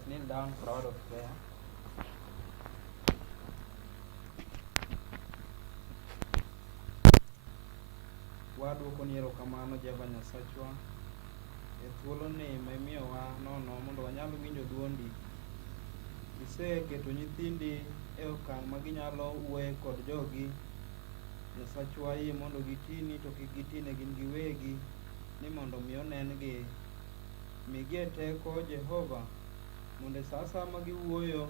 us kneel down for a word of prayer. Waduoko ni erokamano Jehova Nyasachwa e thuoloni ma imiyowa nono mondo wanyalo winjo dwondi. Iseketo nyithindi e okang' ma ginyalo wuoye kod jogi. Nyasachwa yie mondo gitini to kik gitine gin giwegi, ni mondo mi onengi. Migie teko Jehova mondo e sa asaya ma giwuoyo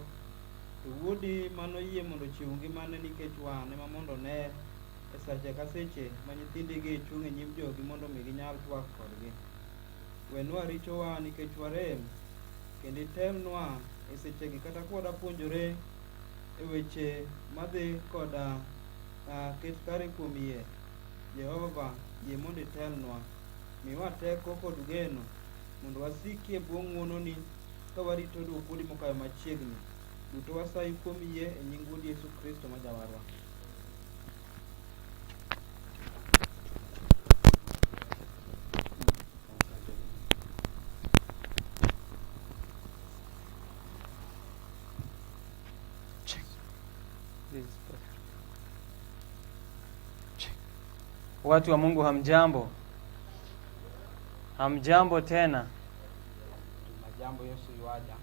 to wuodi manoyie mondo chiw ngimane nikech wan ema mondo ne e seche ka seche ma nyithindigi chung' e nyim jogi mondo mi ginyal twak kodgi. Wenwa richowa nikech warem, kendo itemnwa e sechegi kata kwadwa puonjore e weche madhi koda ket kare kuom yie. Jehova, yie mondo itelnwa, miwa teko kod geno mondo wasiki e bwo ng'wononi ka warito dwokodi mokayo machiegni. Duto wasayi kuom yie e nying Wuod Yesu Kristo ma Jawarwa. Watu wa Mungu hamjambo? Hamjambo tena. Majambo Yesu yuaja.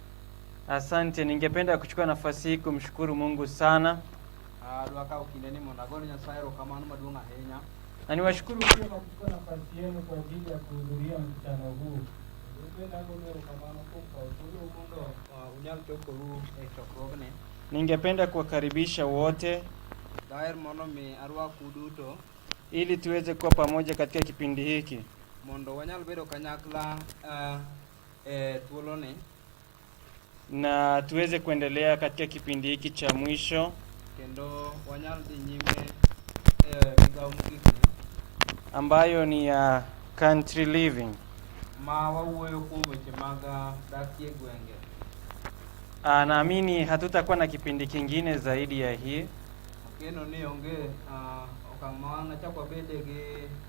Asante, ningependa kuchukua nafasi hii kumshukuru Mungu sana. Dwaka ukindeni mondo agone Nyasaye erokamano maduong' ahinya. Na niwashukuru pia kwa kuchukua nafasi yenu kwa ajili ya kuhudhuria mkutano huu. Ningependa kuwakaribisha wote daher mondo mi arwaku duto ili tuweze kuwa pamoja katika kipindi hiki, mondo wanyal bedo kanyakla thuoloni, na tuweze kuendelea katika kipindi hiki cha mwisho, kendo wanyal dhi nyime migawo mogikni ambayo ni ya country living, ma wawuoyo kuom weche mag dakie gwenge. Naamini hatutakuwa na kipindi kingine zaidi ya hii. Keno ni onge okang' ma nachako bede gi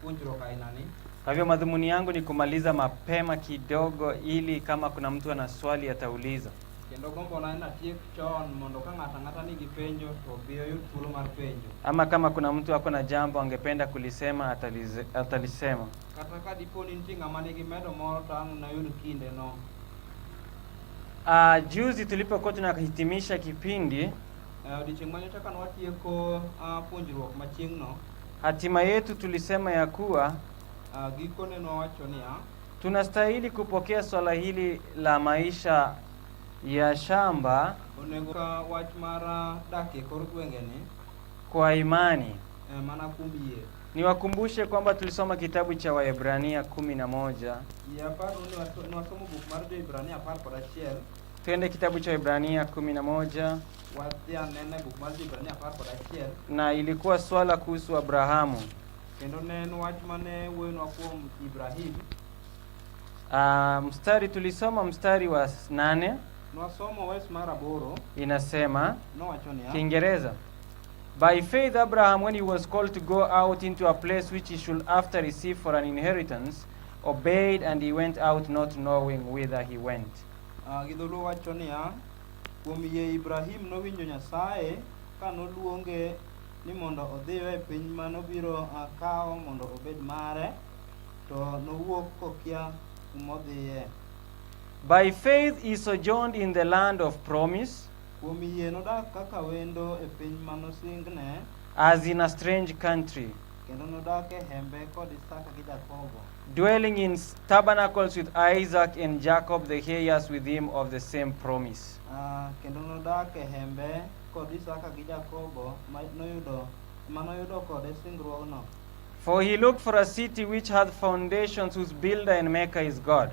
puonjruok ainani. Kwa hivyo madhumuni yangu ni kumaliza mapema kidogo ili kama kuna mtu ana swali atauliza. Kendo gombo na atiek chon mondo ka ng'ata nigi penjo to bi oyud thuolo mar penjo. Ama kama kuna mtu ako na jambo angependa kulisema atalisema. Kata ka dipo ni nitie ng'ama nigi medo moro to ang' nayud kinde no. Juzi tulipokuwa tunahitimisha kipindi, odiochieng' manyocha ka nwatieko puonjruok machieng'no, hatima yetu tulisema ya kuwa gikone nwawacho niya, tunastahili kupokea swala hili la maisha ya shamba onego ka wach mar dak e kor gwengeni kwa imani. Mana kuom yie. Niwakumbushe kwamba tulisoma kitabu cha Waebrania 11. Yaparo ni wasomo buk mar Waebrania 11. Twende kitabu cha Waebrania 11. Watia nene buk mar Waebrania 11. Na ilikuwa swala kuhusu Abrahamu. Kendo nen wach mane wuoyo kuom Ibrahim. Mstari tulisoma mstari wa 8. Nwasoma wes mar 8. Inasema nowacho niya, Kiingereza, by faith Abraham, when he was called to go out into a place which he should after receive for an inheritance, obeyed, and he went out not knowing whither he went. Gidhulu wacho niya, kuom yie Ibrahim nowinjo Nyasaye ka noluonge ni mondo odhiyo e piny manobiro kawo mondo obed mare, to nowuok kokia kumodhiye. By faith he sojourned in the land of promise, kuom yie nodak kaka wendo e piny manosingne, as in a strange country, kendo nodak e hembe kod Isaka gi Jakobo, dwelling in tabernacles with Isaac and Jacob, the heirs with him of the same promise. Kendo nodak e hembe kod Isaka gi Jakobo manoyudo kode singruogno. For he looked for a city which had foundations, whose builder and maker is God.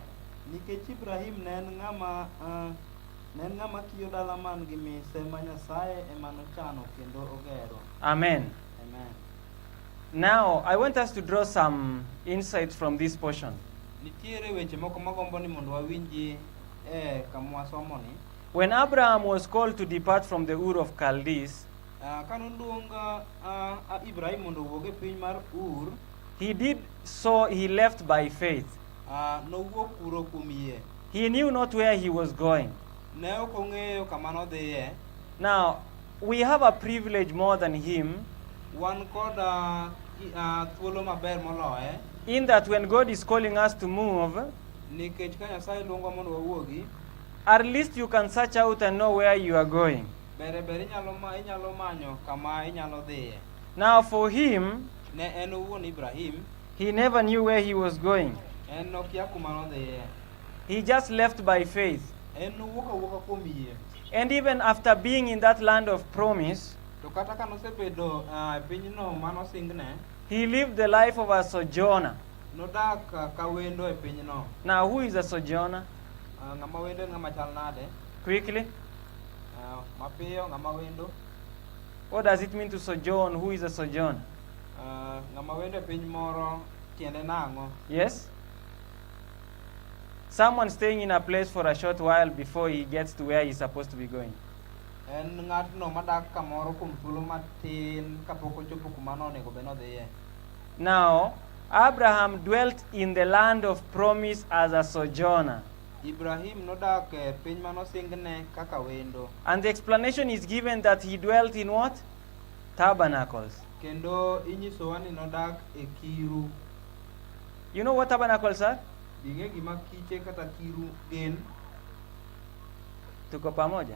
Nikech Ibrahim nen ng'ama kiyo dala man gi mise ma Nyasaye ema nochano kendo ogero. Amen. Amen. Now, I want us to draw some insights from this portion. Nitiere weche moko magombo ni mondo wawinji kama wasomoni. When Abraham was called to depart from the Ur of Chaldees, kanoluonga Ibrahim mondo owuog e piny mar Ur, he did so, he left by faith. nowuok kuro kuom yie. He knew not where he was going. ne ok ong'eyo kama nodhiye. Now, we have a privilege more than him Wan kod thuolo maber moloye, in that when God is calling us to move, nikech ka Nyasaye luongo mondo wawuogi, at least you can search out and know where you are going. ber inyalo manyo kama inyalo dhiye. Now, for him, Ne en owuon Ibrahim, he never knew where he was going. en nokia kuma nodhiye. He just left by faith. En nowuok awuoka kuom yie. And even after being in that land of promise, To kata ka nosebedo pinyno manosingne, he lived the life of a sojourner. nodak ka wendo e pinyno. Now, who is a sojourner? Ng'ama wendo en ng'ama chal nade? Quickly. Mapiyo ng'ama wendo. What does it mean to sojourn? Who is a sojourner? Ng'ama wendo e piny moro tiende nang'o? Yes? Someone staying in a place for a short while before he gets to where he's supposed to be going. En ng'atno madak kamoro kuom thuolo matin kapok ochopo kuma nonego bed nodhiye. Now, Abraham dwelt in the land of promise as a sojourner. Ibrahim nodak e piny manosingne kaka wendo. And the explanation is given that he dwelt in what? Tabernacles. Kendo inyisowa ni nodak e kiru. You know what tabernacles are? Ing'e gima kiche kata kiru gin? Tuko pamoja?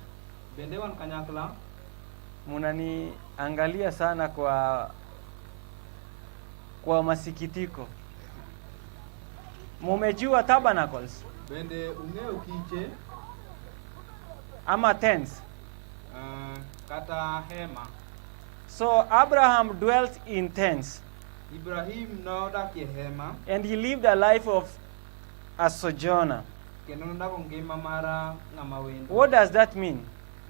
Bende wan kanyakla? Munani angalia sana kwa masikitiko. Mumejua tabernacles? Bende ung'eyo kiche? Ama tents. Kata hema. So Abraham dwelt in tents. Ibrahim nodak e hema. And he lived a life of a sojourner. Kendo nodako ngima mar ng'ama wendo. What does that mean?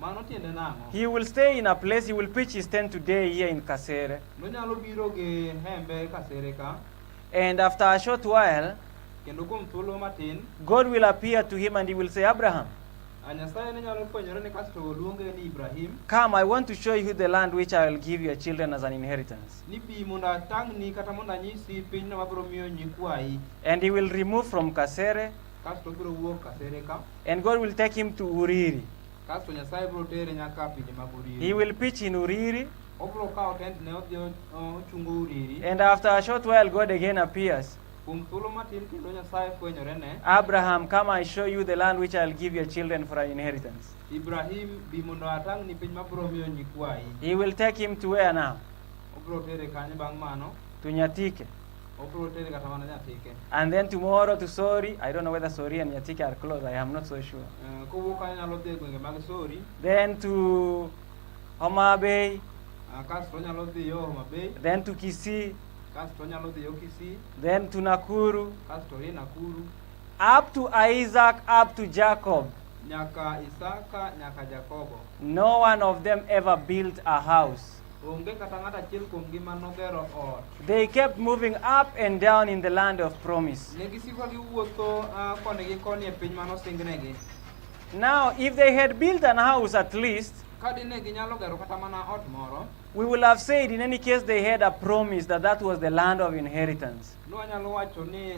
Mano tiende nang'o? He will stay in a place, he will pitch his tent today here in Kasere. Nonyalo biro gi hembe Kasere ka. And after a short while, Kendo kuom thuolo matin, God will appear to him and he will say, Abraham, Nyasaye ne nyalo fwenyore ne kasto oluonge ni Ibrahim. come, I want to show you the land which I will give your children as an inheritance. Ni bi mondo atang'ni kata mondo anyisi pinyno mabiro miyo nyikwayi. And he will remove from Kasere, Kasto biro wuok Kasere ka. and God will take him to Uriri. Kasto Nyasaye biro tere nyaka pinje mag Uriri. He will pitch in Uriri, Obiro kawo tent ne odhi ochungo Uriri. and after a short while, God again appears. Kuom thuolo matin kendo Nyasaye fwenyore ne. Abraham, come, I show you the land which I will give your children for an inheritance. Ibrahim bi mondo atang'ni piny mabiro miyo nyikwayi. He will take him to where now? Obiro tere kanyo bang' mano. To Nyatike. Obiro tere kata mana Nyatike. And then tomorrow to Sori. I don't know whether Sori and Nyatike are close. I am not so sure. Kowuok kanyo nyalo dhi e gwenge mag Sori. Then to Homa Bay. Kasto nyalo dhi yo Homa Bay. Then to Kisii. Kasto nyalo dhi yo Kisii. Then to Nakuru. Kasto ri Nakuru. Up to Isaac, up to Jacob. Nyaka Isaka, nyaka Jakobo. No one of them ever built a house. Onge kata ng'at achiel kuomgi manogero ot. They kept moving up and down in the land of promise. Ne gisiko giwuotho koni gi koni e piny manosingnegi. Now, if they had built an house at least, Ka dine ginyalo gero kata mana ot moro, we will have said in any case they had a promise that that was the land of inheritance. nwanyalo wacho ni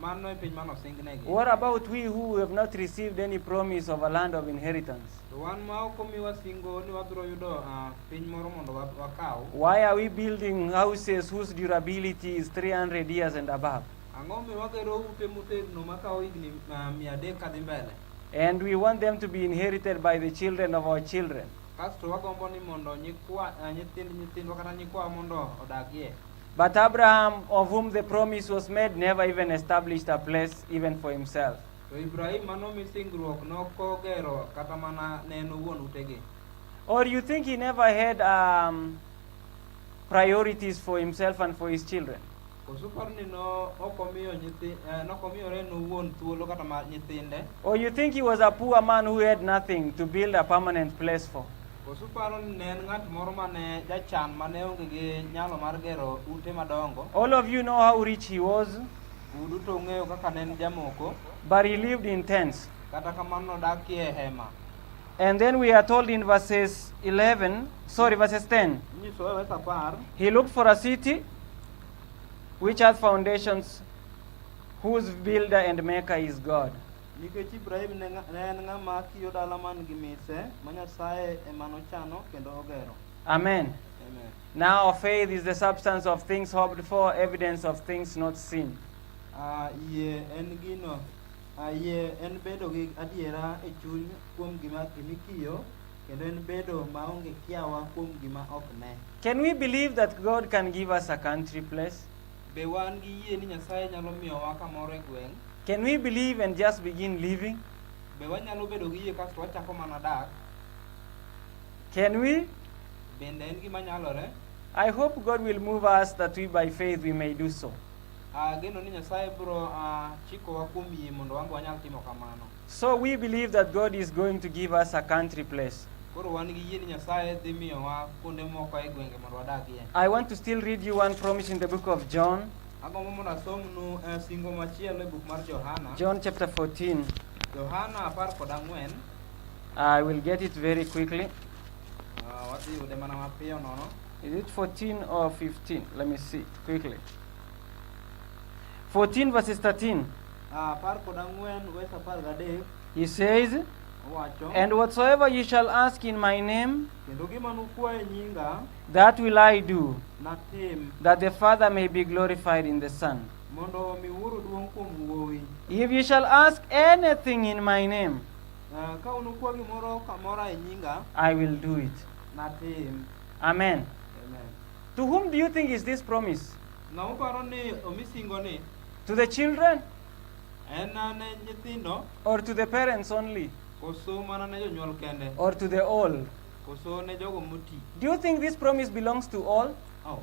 mano e piny manosingnegi. What about we who have not received any promise of a land of inheritance? To wan ma ok omiwa singo ni wabiro yudo piny moro mondo wakaw. Why are we building houses whose durability is 300 years and above? Ang'o miwa gero ute motegno makawo higni 300 kadhi mbele? And we want them to be inherited by the children of our children. Kasto wagombo ni mondo nyithindwa kata nyikwa mondo odagie. But Abraham, of whom the promise was made, never even established a place even for himself. To Ibrahim manomi singruok nokogero kata mana ne en owuon utegi. Or you think he never had priorities for himself and for his children? Koso par ni nokomiyore en owuon thuolo kata ma nyithinde. Or you think he was a poor man who had nothing to build a permanent place for? Koso paro ni ne en ng'at moro mane jachan mane onge gi nyalo mar gero ute madongo. All of you know how rich he was, Uduto ung'eyo kaka ne en jamoko. but he lived in tents. Kata kamano nodakie hema. And then we are told in verses 10, Nyiso e apar. he looked for a city which has foundations, whose builder and maker is God. Nikech Ibrahim ne en ng'ama kiyo dala man gi mise ma Nyasaye ema nochano kendo ogero. Amen. Amen. Now faith is the substance of things hoped for, evidence of things not seen. Yie en gino, yie en bedo gi adiera e chuny kuom gima imikiyo, kendo en bedo maonge kiawa kuom gima ok ne. Can we believe that God can give us a country place? Be wan gi yie ni Nyasaye nyalo miyowa kamoro e gweng'? Can we believe and just begin living? Be wanyalo bedo gi yie kasto wachako mana dak? Can we? Bende en gima nyalore? I hope God will move us that we by faith we may do so. Geno ni Nyasaye biro chikowa kuom yie mondo wango wanyal timo kamano. So we believe that God is going to give us a country place. Koro wan gi yie ni Nyasaye dhi miyowa kuonde moko e gwenge mondo wadagie. I want to still read you one promise in the book of John. Agombo mondo asomnu singo machielo e buk mar Johana. John chapter 14. Johana 14. I will get it very quickly. Wadhi yude mana mapiyo nono. Is it 14 or 15? Let me see quickly. 14 verses 13. 14 verse 13. He says, Owacho. and whatsoever you shall ask in my name, Kendo gima nukwayo e nyinga that will I do, natim, that the Father may be glorified in the Son. mondo miwuoro duong' kuom Wuowi. If you shall ask anything in my name, Ka unukwa gimoro kamoro e nyinga, I will do it. natim. Amen. Amen. To whom do you think is this promise? Ng'ama paro ni omisingo ni To the children en ne nyithindo or to the parents only koso mana ne jonyuol kende or to the all? koso ne jogo moti? Do you think this promise belongs to all?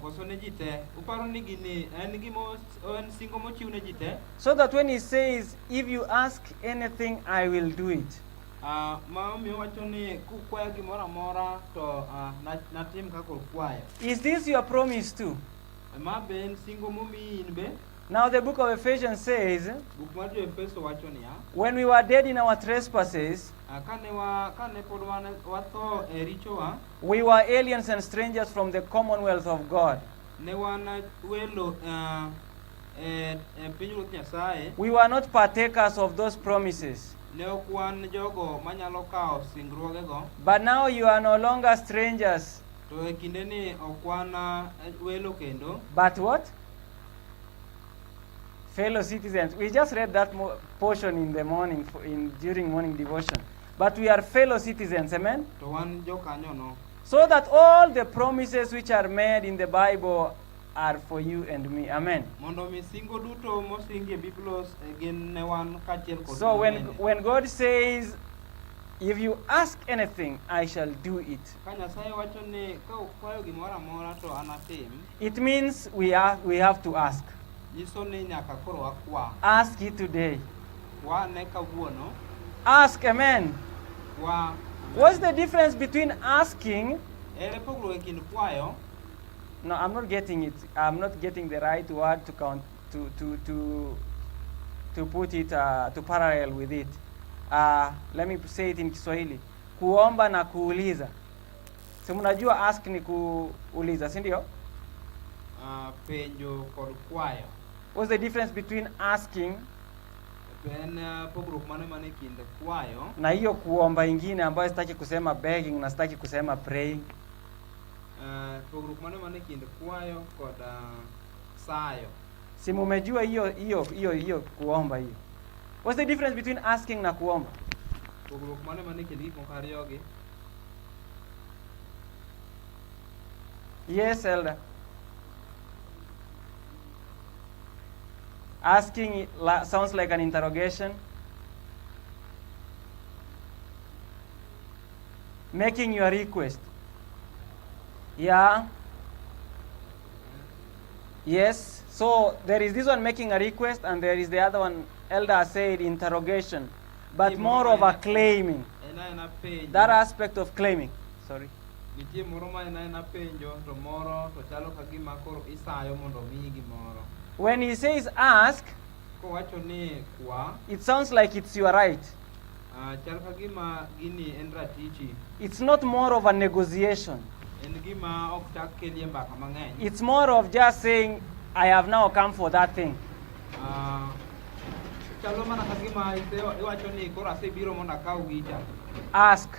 Koso ne ji te? Uparo ni gini en en singo mochiw ne ji te? So that when he says, if you ask anything, I will do it. Ma omiyo wacho ni kukwayo gimoro amora to natim kaka ukwayo. Is this your promise too? Ma be en singo momiyi in be? Now the book of Ephesians says, Buk mar Jo-Efeso wacho niya, when we were dead in our trespasses, kane pod watho e richowa, we were aliens and strangers from the commonwealth of God. ne wan welo e pinyruoth Nyasaye. We were not partakers of those promises. Ne ok wan jogo manyalo kawo singruogego. But now you are no longer strangers. To e kinde ni ok wan welo kendo. But what? Fellow citizens. We just read that portion in the morning, during morning devotion. But we are fellow citizens, amen? To wan jokanyo no. So that all the promises which are made in the Bible are for you and me, amen? Mondo mi singo duto mosingi e Biblos gin ne wan kachiel kod So bende. when God says, if you ask anything, I shall do it, Ka Nyasaye wacho ni ka ukwayo gimoro amora to anatim, it means we have to ask. nyiso ni nyaka koro wakwa. Ask it today. Wane kawuono. Ask, amen? Wa. What's the difference between asking? Ere pogruok e kind kwayo. No, I'm not getting it. I'm not getting the right word to count to put it to parallel with it. Let me say it in Kiswahili. Kuomba na kuuliza. Si mnajua ask ni kuuliza, si ndio? Penjo kod kwayo. What's the difference between asking En pogruok mane kind kwayo na hiyo kuomba ingine ambayo sitaki kusema begging na sitaki kusema praying? Pogruok mane kind kwayo kod sayo. Si mumejua hiyo kuomba hiyo. What's the difference between asking na kuomba? Pogruok mane kind gik moko ariyogi? Yes, elder. Asking sounds like an interrogation. Making your request. Yeah. Yes. So there is this one making a request, and there is the other one, elder said, interrogation, but more of a claiming. That aspect of claiming. Sorry. Nitie moro ma en penjo to moro to chalo ka gima koro isayo mondo miyi gimoro. When he says ask, Kowacho ni kwa, it sounds like it's your right. Chal ka gima gini en ratichi. It's not more of a negotiation. En gima ok chak kelie mbaka mang'eny. It's more of just saying, I have now come for that thing. chalo mana ka gima iwacho ni koro asebiro mondo akaw gicha. Ask.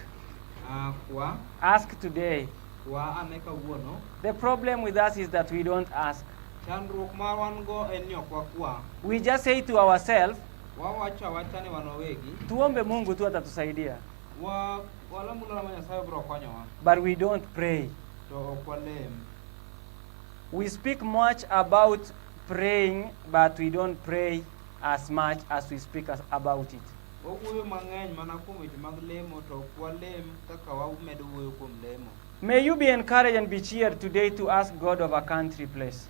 Kwa Ask today. kwa ane kawuono. The problem with us is that we don't ask. Chandruok ma wan go en ni ok wakwa. We just say to ourselves, Wawacho awacha ni wan wawegi. tuombe Mungu tu atatusaidia. Walamo ma Nyasaye biro konyowa. But we don't pray. To ok walem. We speak much about praying, but we don't pray as much as we speak about it. Wawuoyo mang'eny mana kuom weche mag lemo to ok walem kaka wamedo wuoyo kuom lemo. May you be encouraged and be cheered today to ask God of a country place.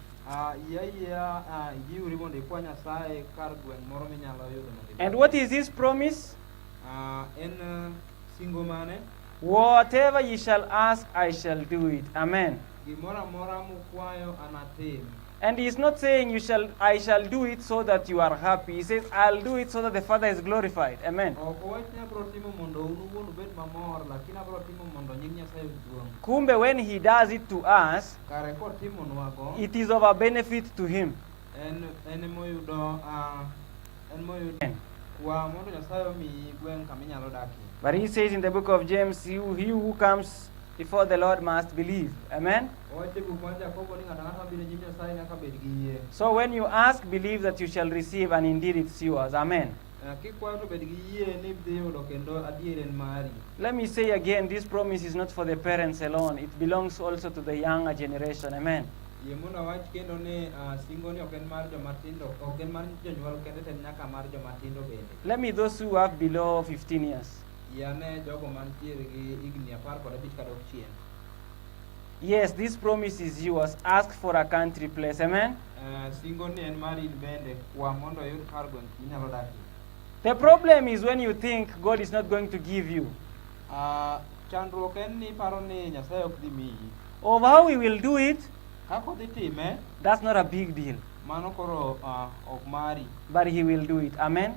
And what is his promise? Whatever ye shall ask, I shall do it. Amen. And he's not saying I shall do it so that you are happy. He says, I'll do it so that the Father is glorified. Amen. Kumbe, when he does it to us, it is of a benefit to him. But he says in the book of James, he who comes before the Lord must believe. Amen. So when you ask, believe that you shall receive, and indeed it's yours. Amen. Let me say again, this promise is not for the parents alone. It belongs also to the younger generation. Amen. Let me those who have below 15 years. Yes, this promise is yours. Ask for a country place. Amen. The problem is when you think God is not going to give you. Of how we will do it, that's not a big deal. But he will do it. Amen.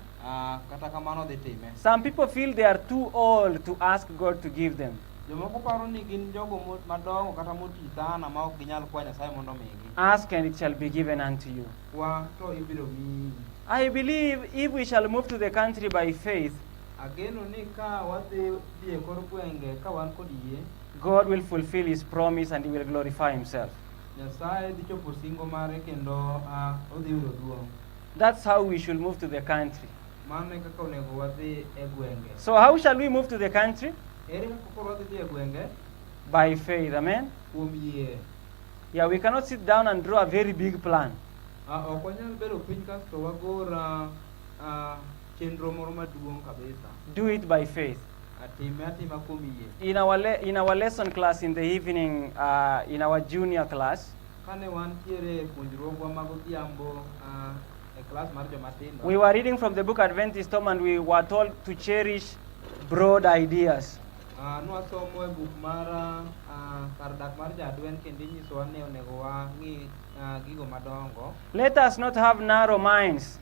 Some people feel they are too old to ask God to give them. Ask and it shall be given unto you. I believe if we shall move to the country by faith, God will fulfill his promise and he will glorify himself. That's how we should move to the country. So how shall we move to the country? By faith. Amen. Yeah, we cannot sit down and draw a very big plan. Do it by faith. In our lesson class in the evening, in our junior class, we were reading from the book Adventist Home, and we were told to cherish broad ideas. Let us not have narrow minds.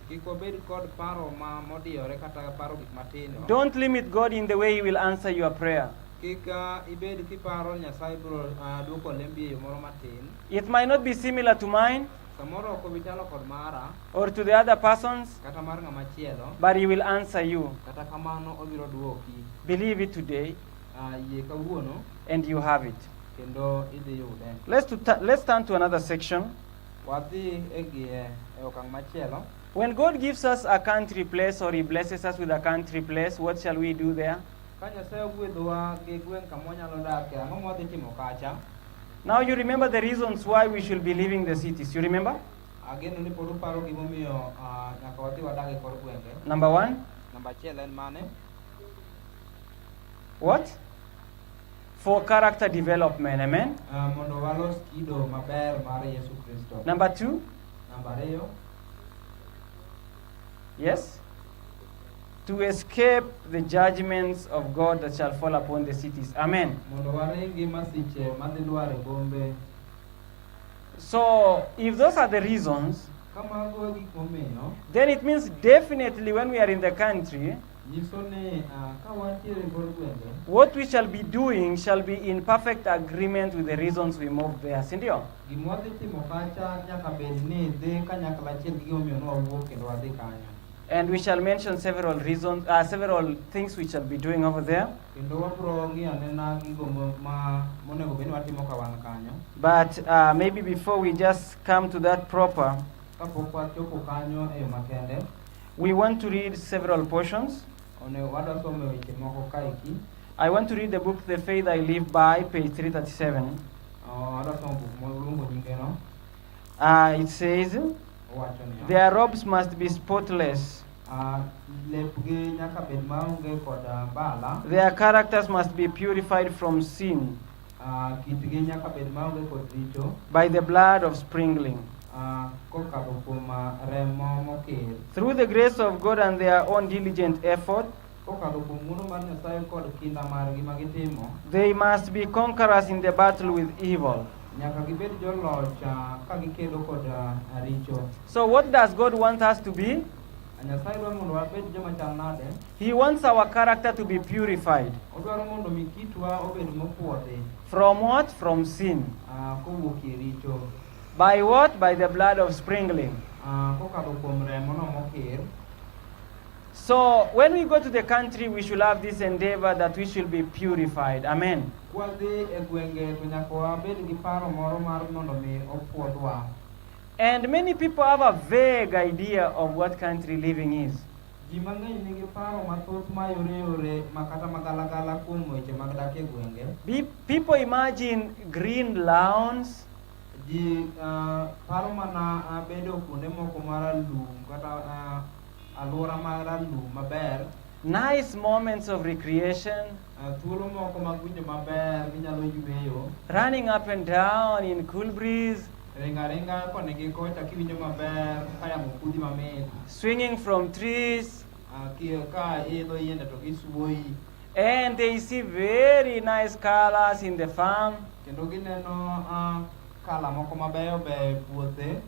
Don't limit God in the way he will answer your prayer. It might not be similar to mine or to the other persons, but he will answer you. Believe it today, and you have it. Let's turn to another section. When God gives us a country place, or he blesses us with a country place, what shall we do there? Now you remember the reasons why we should be leaving the cities. You remember? Number one? What? For character development. Amen? Number two? Yes? To escape the judgments of God that shall fall upon the cities. Amen. So, if those are the reasons, then it means definitely when we are in the country, what we shall be doing shall be in perfect agreement with the reasons we moved there. Sindio? And we shall mention several reasons, several things we shall be doing over there. Kendo wabro ng'iyo anena gigo monego bed ni watimo ka wan kanyo. But maybe before we just come to that proper, Kapok wachopo kanyo e yo makende, we want to read several portions. onego wadwa somo weche moko kaeki. I want to read the book The Faith I Live By, page 337. Wadwa somo buk moluongo nyinge no. It says, Owacho niya. their robes must be spotless. Lepgi nyaka bed maonge kod bala. Their characters must be purified from sin Kitgi nyaka bed maonge kod richo. by the blood of sprinkling. Kokadho kuom remo mokir. Through the grace of God and their own diligent effort, Kokadho kuom ng'uono mar Nyasaye kod kinda margi ma gitimo. they must be conquerors in the battle with evil. Nyaka gibed joloch ka gikedo kod richo. So what does God want us to be? Nyasaye dwaro mondo wabed joma chal nade. He wants our character to be purified. Odwaro mondo mi kitwa obed mopuodhi. From what? From sin. Kowuok e richo. By what? By the blood of sprinkling. Kokadho kuom remo no mokir. So when we go to the country, we should have this endeavor that we should be purified. Amen. Kwadhi e gwenge to nyaka wabed gi paro moro mar mondo mi opuodhwa. And many people have a vague idea of what country living is. Ji mang'eny nigi paro mathoth mayore makata magalagala kuom weche mag dak e gwenge. People imagine green lawns, Ji paro mana bedo kuonde moko maralum kata alwora maralum maber. nice moments of recreation, Thuolo moko mag winjo maber ginyalo yweyo. running up and down in cool breeze, Ringa koni gi kocha kiwinjo maber ka yamo kudhi mamit. swinging from trees, Ka idho yiende to gisuoyi. and they see very nice colors in the farm. Kendo gineno kala moko mabeyo beyo e puothe.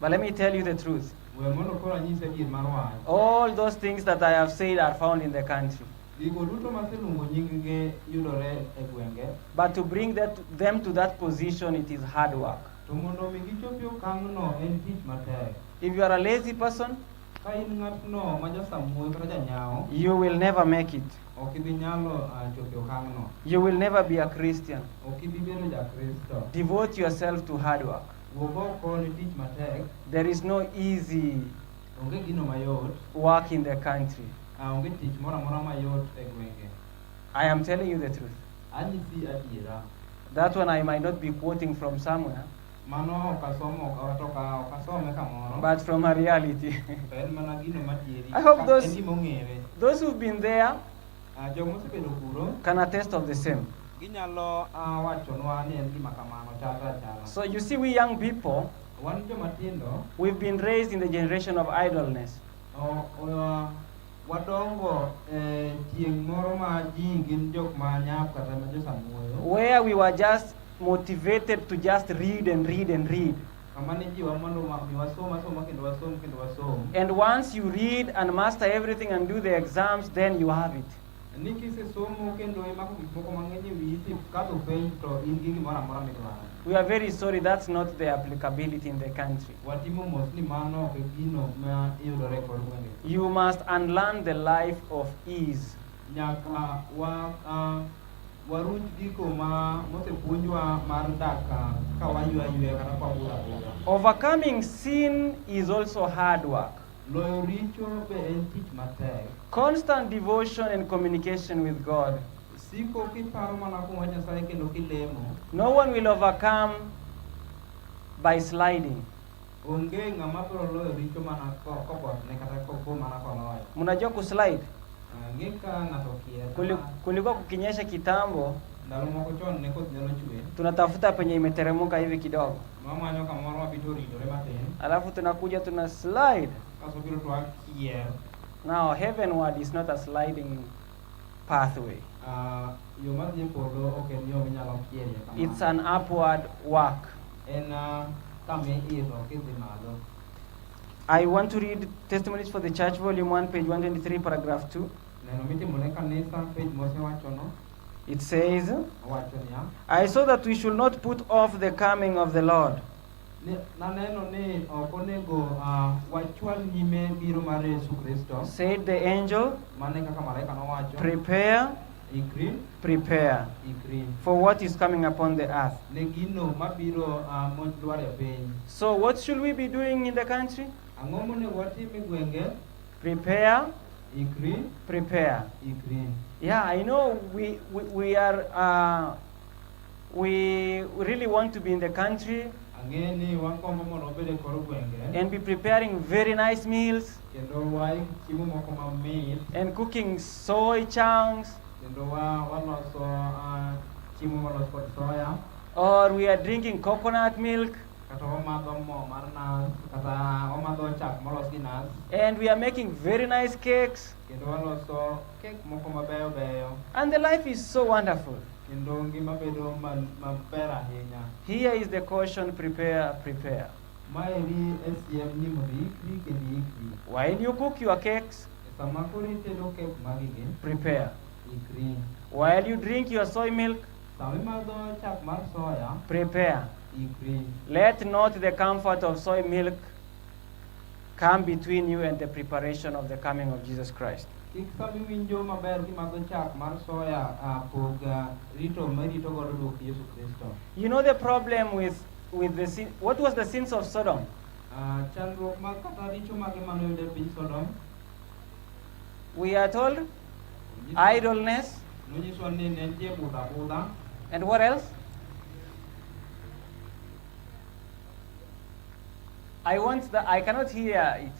But let me tell you the truth. We mondo koro anyise adier mar wach. All those things that I have said are found in the country. Gigo duto maseluongo nying-gi yudore e gwenge. But to bring them to that position, it is hard work. To mondo mi gichopi okang'no en tich matek. If you are a lazy person, Ka in ng'atno ma jasamuoyo kata janyawo, you will never make it. ok ibi nyalo chopo okang'no. You will never be a Christian. Ok ibi bedo jakristo. Devote yourself to hard work. Wuog oko ni tich matek. There is no easy Onge gino mayot. work in the country. Onge tich moro amora mayot e gwenge. I am telling you the truth. Anyisi adiera. That one I might not be quoting from somewhere, Mano ok asome kamoro. but from a reality. To en mana gino madieri. I hope En those- gima ong'ere. Those who've been there Joma osebedo kuro can attest of the same. ginyalo wachonwa ni en gima kamano chalre achala. So you see, we young people, Wan joma tindo we've been raised in the generation of idleness. wadongo tieng' moro ma ji gin jok ma nyap kata ma josamuoyo. Where we were just motivated to just read and read and read. Kama ne jiwa mondo mi wasom kendo wasom. And once you read and master everything and do the exams, then you have it. Ni kisesomo kendo imako gik moko mang'eny e wiyi kadho penj to in gi gimoro amora midwaro. We are very sorry that's not the applicability in the country. Watimo mos ni mano ok e gino ma iyudore kod gwenge. You must unlearn the life of ease. Nyaka waruch giko mosepuonjwa mar dak ka wayuayuya kata ka wabura bura. Overcoming sin is also hard work. Loyo richo be en tich matek. Constant devotion and communication with God. Siko kiparo mana kuom wach Nyasaye kendo kilemo. No one will overcome by sliding. Onge ng'ama biro loyo richo mana kopotne kata kopo mana koloyo. Mnajua kuslide? Ng'e ka ng'ato okier. Kulikuwa kukinyesha kitambo, Ndalo moko chon ne koth nyalo chwe. tunatafuta penye imeteremuka hivi kidogo. Mamanyo kamoro mabito ridore matin. Alafu tunakuja tuna slide. Kaso biro to akier. Now heavenward is not a sliding pathway. Yo madhi e polo ok en yo minyalo kierie kamano. It's an upward walk. En kama idho kidhi malo. I want to read Testimonies for the Church, Volume 1, page 123, paragraph 2. Neno mitimone kanisa page mosewachono. It says, Owacho niya. I saw that we should not put off the coming of the Lord. naneno ni ok onego wachwal nyime biro mar Yesu Kristo. Said the angel, Mane kaka malaika nowacho. prepare, Ikri. prepare Ikri. for what is coming upon the earth. Ne gino mabiro mondwar e piny. So what should we be doing in the country? Ang'o monego watim e gwenge? Prepare, Ikri. prepare. Ikri. Yeah, I know we are we really want to be in the country Ang'e ni wagombo mondo wabed e kor gwenge. and be preparing very nice meals Kendo waik chiemo moko mamit. and cooking soy chunks, Kendo waloso chiemo molos kod soya. or we are drinking coconut milk Kata wamadho mo mar nas. Kata wamadho chak molos gi nas. and we are making very nice cakes Kendo waloso kek moko mabeyo beyo. and the life is so wonderful. Kendo ngima bedo maber ahinya. Here is the caution: prepare, prepare. Maeri SCM ni mondo ikri kendo ikri. While you cook your cakes, Sama koro itedo kek magigi, prepare. ikri. While you drink your soy milk, Sama imadho chak mar soya, prepare. ikri. Let not the comfort of soy milk come between you and the preparation of the coming of Jesus Christ. Kik sama iwinjo maber kimadho chak mar soya pog rito marito godo duok Yesu Kristo. You know the problem with the sin. What was the sins of Sodom? Chandruok mag kata richo mage manoyudo e piny Sodom. We are told idleness, Nonyiswa ni ne nitie budho abudha. and what else? I cannot hear it.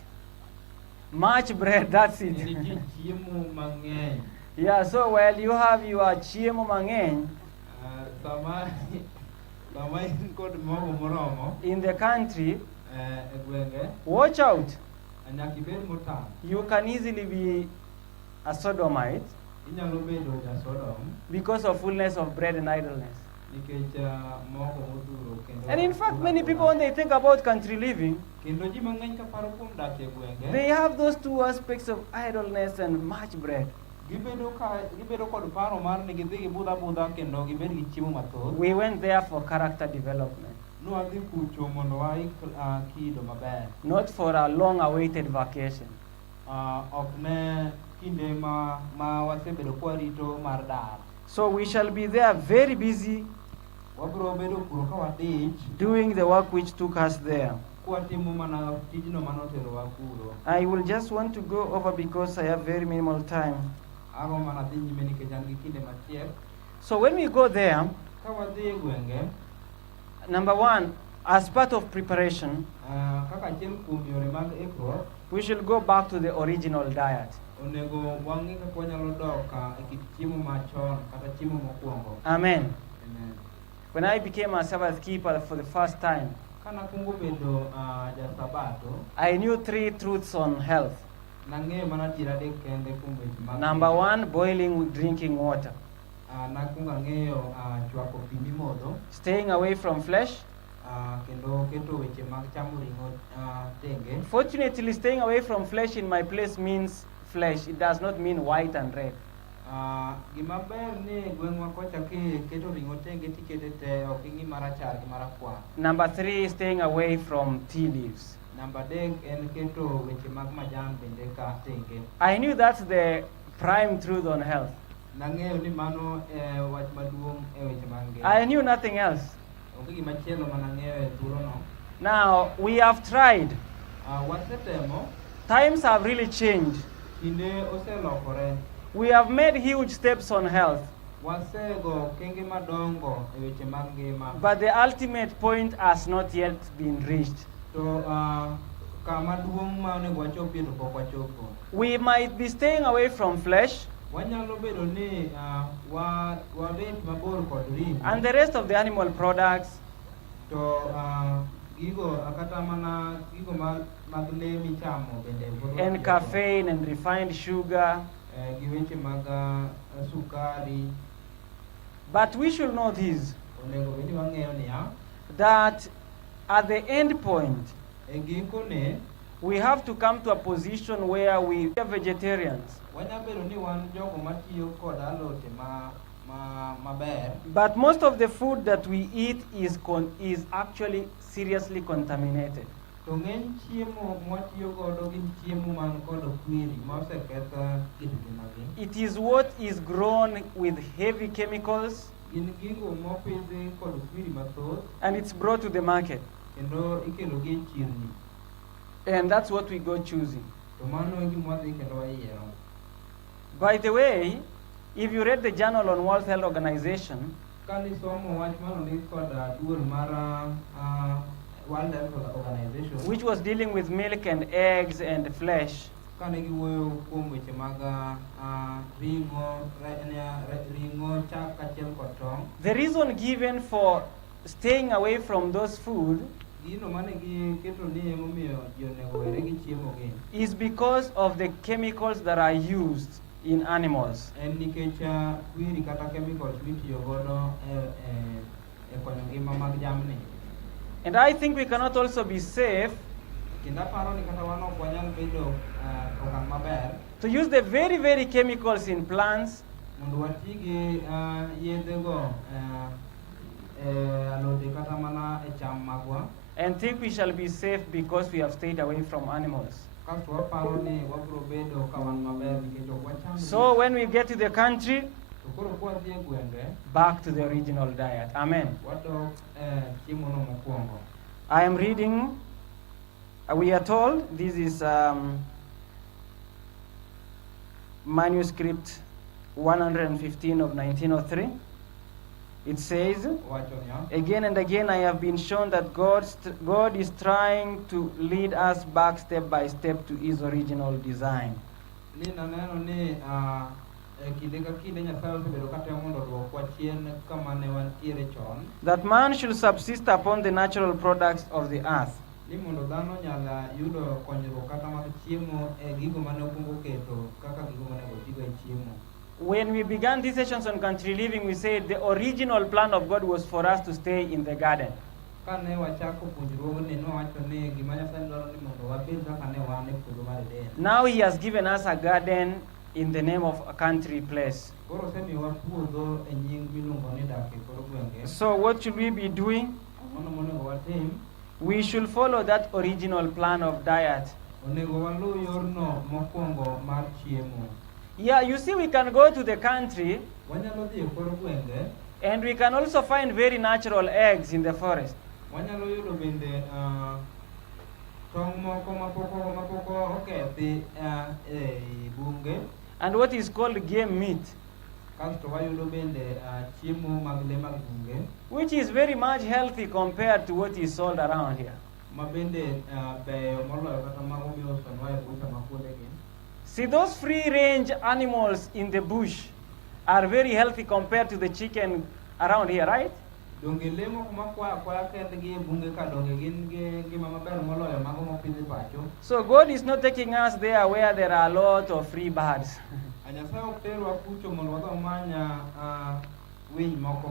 Much bread, that's it. Ne nitie chiemo mang'eny. Yeah, so while you have your chiemo mang'eny Sama in kod mogo moromo in the country, e gwenge, watch out. nyaka ibed motang'. You can easily be a sodomite Inyalo bedo ja Sodom because of fullness of bread and idleness. nikech mogo modhuro kendo. And in fact, many people, when they think about country living, Kendo ji mang'eny kaparo kuom dak e gwenge, they have those two aspects of idleness and much bread. gibedo kod paro mar ni gidhi gibudh abudha kendo gibed gi chiemo mathoth. We went there for character development, Nwadhi kucho mondo waik kido maber. not for a long-awaited vacation. Ok ne kinde ma wasebedo kwarito mar dar. So we shall be there very busy Wabiro bedo kuro ka wadich doing the work which took us there. kwatimo mana tijno manoterowa kuro. I will just want to go over because I have very minimal time. Ago mana dhi nyime nikech an gi kinde machiek. So when we go there, Ka wadhi e gwenge, number one, as part of preparation, kaka achiel kuom yore mag ikruok, we should go back to the original diet. onego wang'i kaka wanyalo dok e kit chiemo machon kata chiemo mokwongo. Amen. Amen. When I became a Sabbath keeper for the first time, Kana kungo bedo ja Sabato, I knew 3 truths on health. nang'eyo mana adier adek kende kuom weche mag Number one, boiling drinking water. Nakwongo ang'eyo chwako pi mimodho, Staying away from flesh. kendo keto weche mag chamo ring'o tenge. Fortunately, staying away from flesh in my place means flesh. It does not mean white and red. Gima ber ni gweng'wa kocha keto ring'o tenge tikete te ok ing'i marachar gi marakwar. Number 3, staying away from tea leaves. Namba adek en keto weche mag majan bende ka tenge. I knew that's the prime truth on health. Nang'eyo ni mano e wach maduong' e weche mag ngima. I knew nothing else. Onge gimachielo manang'eyo e thuolono. Now, we have tried. Wasetemo, Times have really changed. kinde oselokore. We have made huge steps on health. Wasego kenge madongo e weche mag ngima. But the ultimate point has not yet been reached. To kama duong' ma onego wachopie to pok wachopo. We might be staying away from flesh Wanyalo bedo ni warit mabor kod ring'o. and the rest of the animal products, To gigo kata mana gigo mag le michamo bende boro and tieko. caffeine and refined sugar. Gi weche mag sukari. But we should know this, Onego bed ni wang'eyo niya, that at the end point, e gikone we have to come to a position where we are vegetarians. wanyalo bedo ni wan jogo matiyo kod alote maber. But most of the food that we eat is actually seriously contaminated. To ng'eny chiemo mwatiyo godo gin chiemo man kod kwiri ma oseketho kit ngimagi. It is what is grown with heavy chemicals, Gin gigo mopidhi kod kwiri mathoth and it's brought to the market. kendo ikelogi e chirni. And that's what we go choosing. To mano e gima wadhi kendo wayiero. By the way, if you read the Journal on World Health Organization, Kanisomo wach manondik kod duol mar World Health Organization, which was dealing with milk and eggs and flesh, kane giwuoyo kuom weche mag ring'o, chak kaachiel kod tong'. the reason given for staying away from those food Gino mane giketo ni emomiyo ji onego were gi chiemogi is because of the chemicals that are used in animals. en nikech kwiri kata chemicals mitiyo godo e konyo ngima mag jamni. And I think we cannot also be safe Kendo aparo ni kata wan ok wanyal bedo okang' maber to use the very, very chemicals in plants mondo wati gi yedhego e alode kata mana e cham magwa, and think we shall be safe because we have stayed away from animals. kasto waparo ni wabiro bedo ka wan maber nikech ok wacham. So when we get to the country, To koro kwadhi e gwenge, back to the original diet. Amen. wadok chiemono mokwongo. I am reading, we are told, this is manuscript 115 of 1903. It says, Wacho niya, again and again I have been shown that God is trying to lead us back step by step to his original design. ni naneno ni kinde ka kinde Nyasaye osebedo katemo mondo odwokwa chien kama ne wantiere chon, That man should subsist upon the natural products of the earth. ni mondo dhano nyala yudo konyruok kata mag chiemo e gigo mane okwongo keto kaka gigo mane otigo e chiemo. When we began these sessions on country living, we said the original plan of God was for us to stay in the garden. Kane wachako puonjruogni nowacho ni gima Nyasaye dwaro ni mondo wabed kaka ne wan e puodho mar Eden. Now he has given us a garden in the name of a country place. Koro osemiyowa puodho e nying miluongo ni dak e kor gwenge. So what should we be doing? Mano monego watim, We should follow that original plan of diet. onego waluw yorno mokwongo mar chiemo. Yeah, you see, we can go to the country Wanyalo dhi e kor gwenge, and we can also find very natural eggs in the forest. wanyalo yudo bende tong' moko mapoko okethi e bunge, And what is called game meat, kasto wayudo bende chiemo mag le mag bunge, which is very much healthy compared to what is sold around here. ma bende beyo moloyo kata mago miusonwa e bucha ma kuondegi. See, those free-range animals in the bush are very healthy compared to the chicken around here, right? Donge le moko makwaya akwaya kendgi e bunge ka donge gin gi ngima maber moloyo mago mopidh e pacho. So God is not taking us there where there are a lot of free birds. Nyasaye ok terwa kucho mondo wadhi wamanya winy moko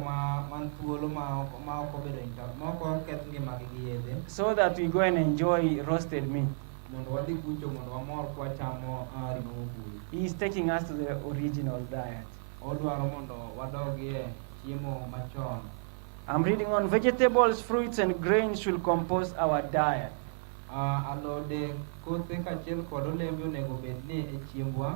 man thuolo ma ok obedo ma ok oketh ngimagi gi yedhe, So that we go and enjoy roasted meat. mondo wadhi kucho mondo wamor kwachamo ring'o mobul. He is taking us to the original diet. Odwaro mondo wadogie chiemo machon. I'm reading on vegetables, fruits, and grains should compose our diet. Alode, kothe kaachiel kod olembe onego bed ni e chiembwa.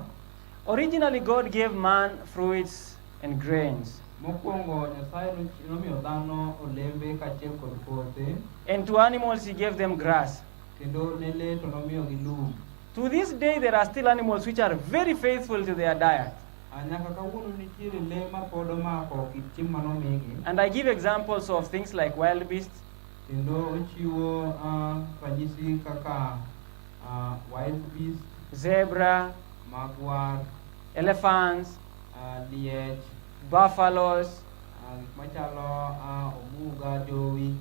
Originally, God gave man fruits and grains. Mokwongo Nyasaye nomiyo dhano olembe kaachiel kod kothe, And to animals, He gave them grass. kendo ne le to nomiyogi lum. To this day, there are still animals which are very faithful to their diet. Nyaka kawuono nitiere le ma pod omako kit chiemo manomigi, And I give examples of things like wild beasts, kendo ochiwo ranyisi kaka wild beast, zebra, magwar, elephants, liech, buffaloes. gik machalo omuga, jowi.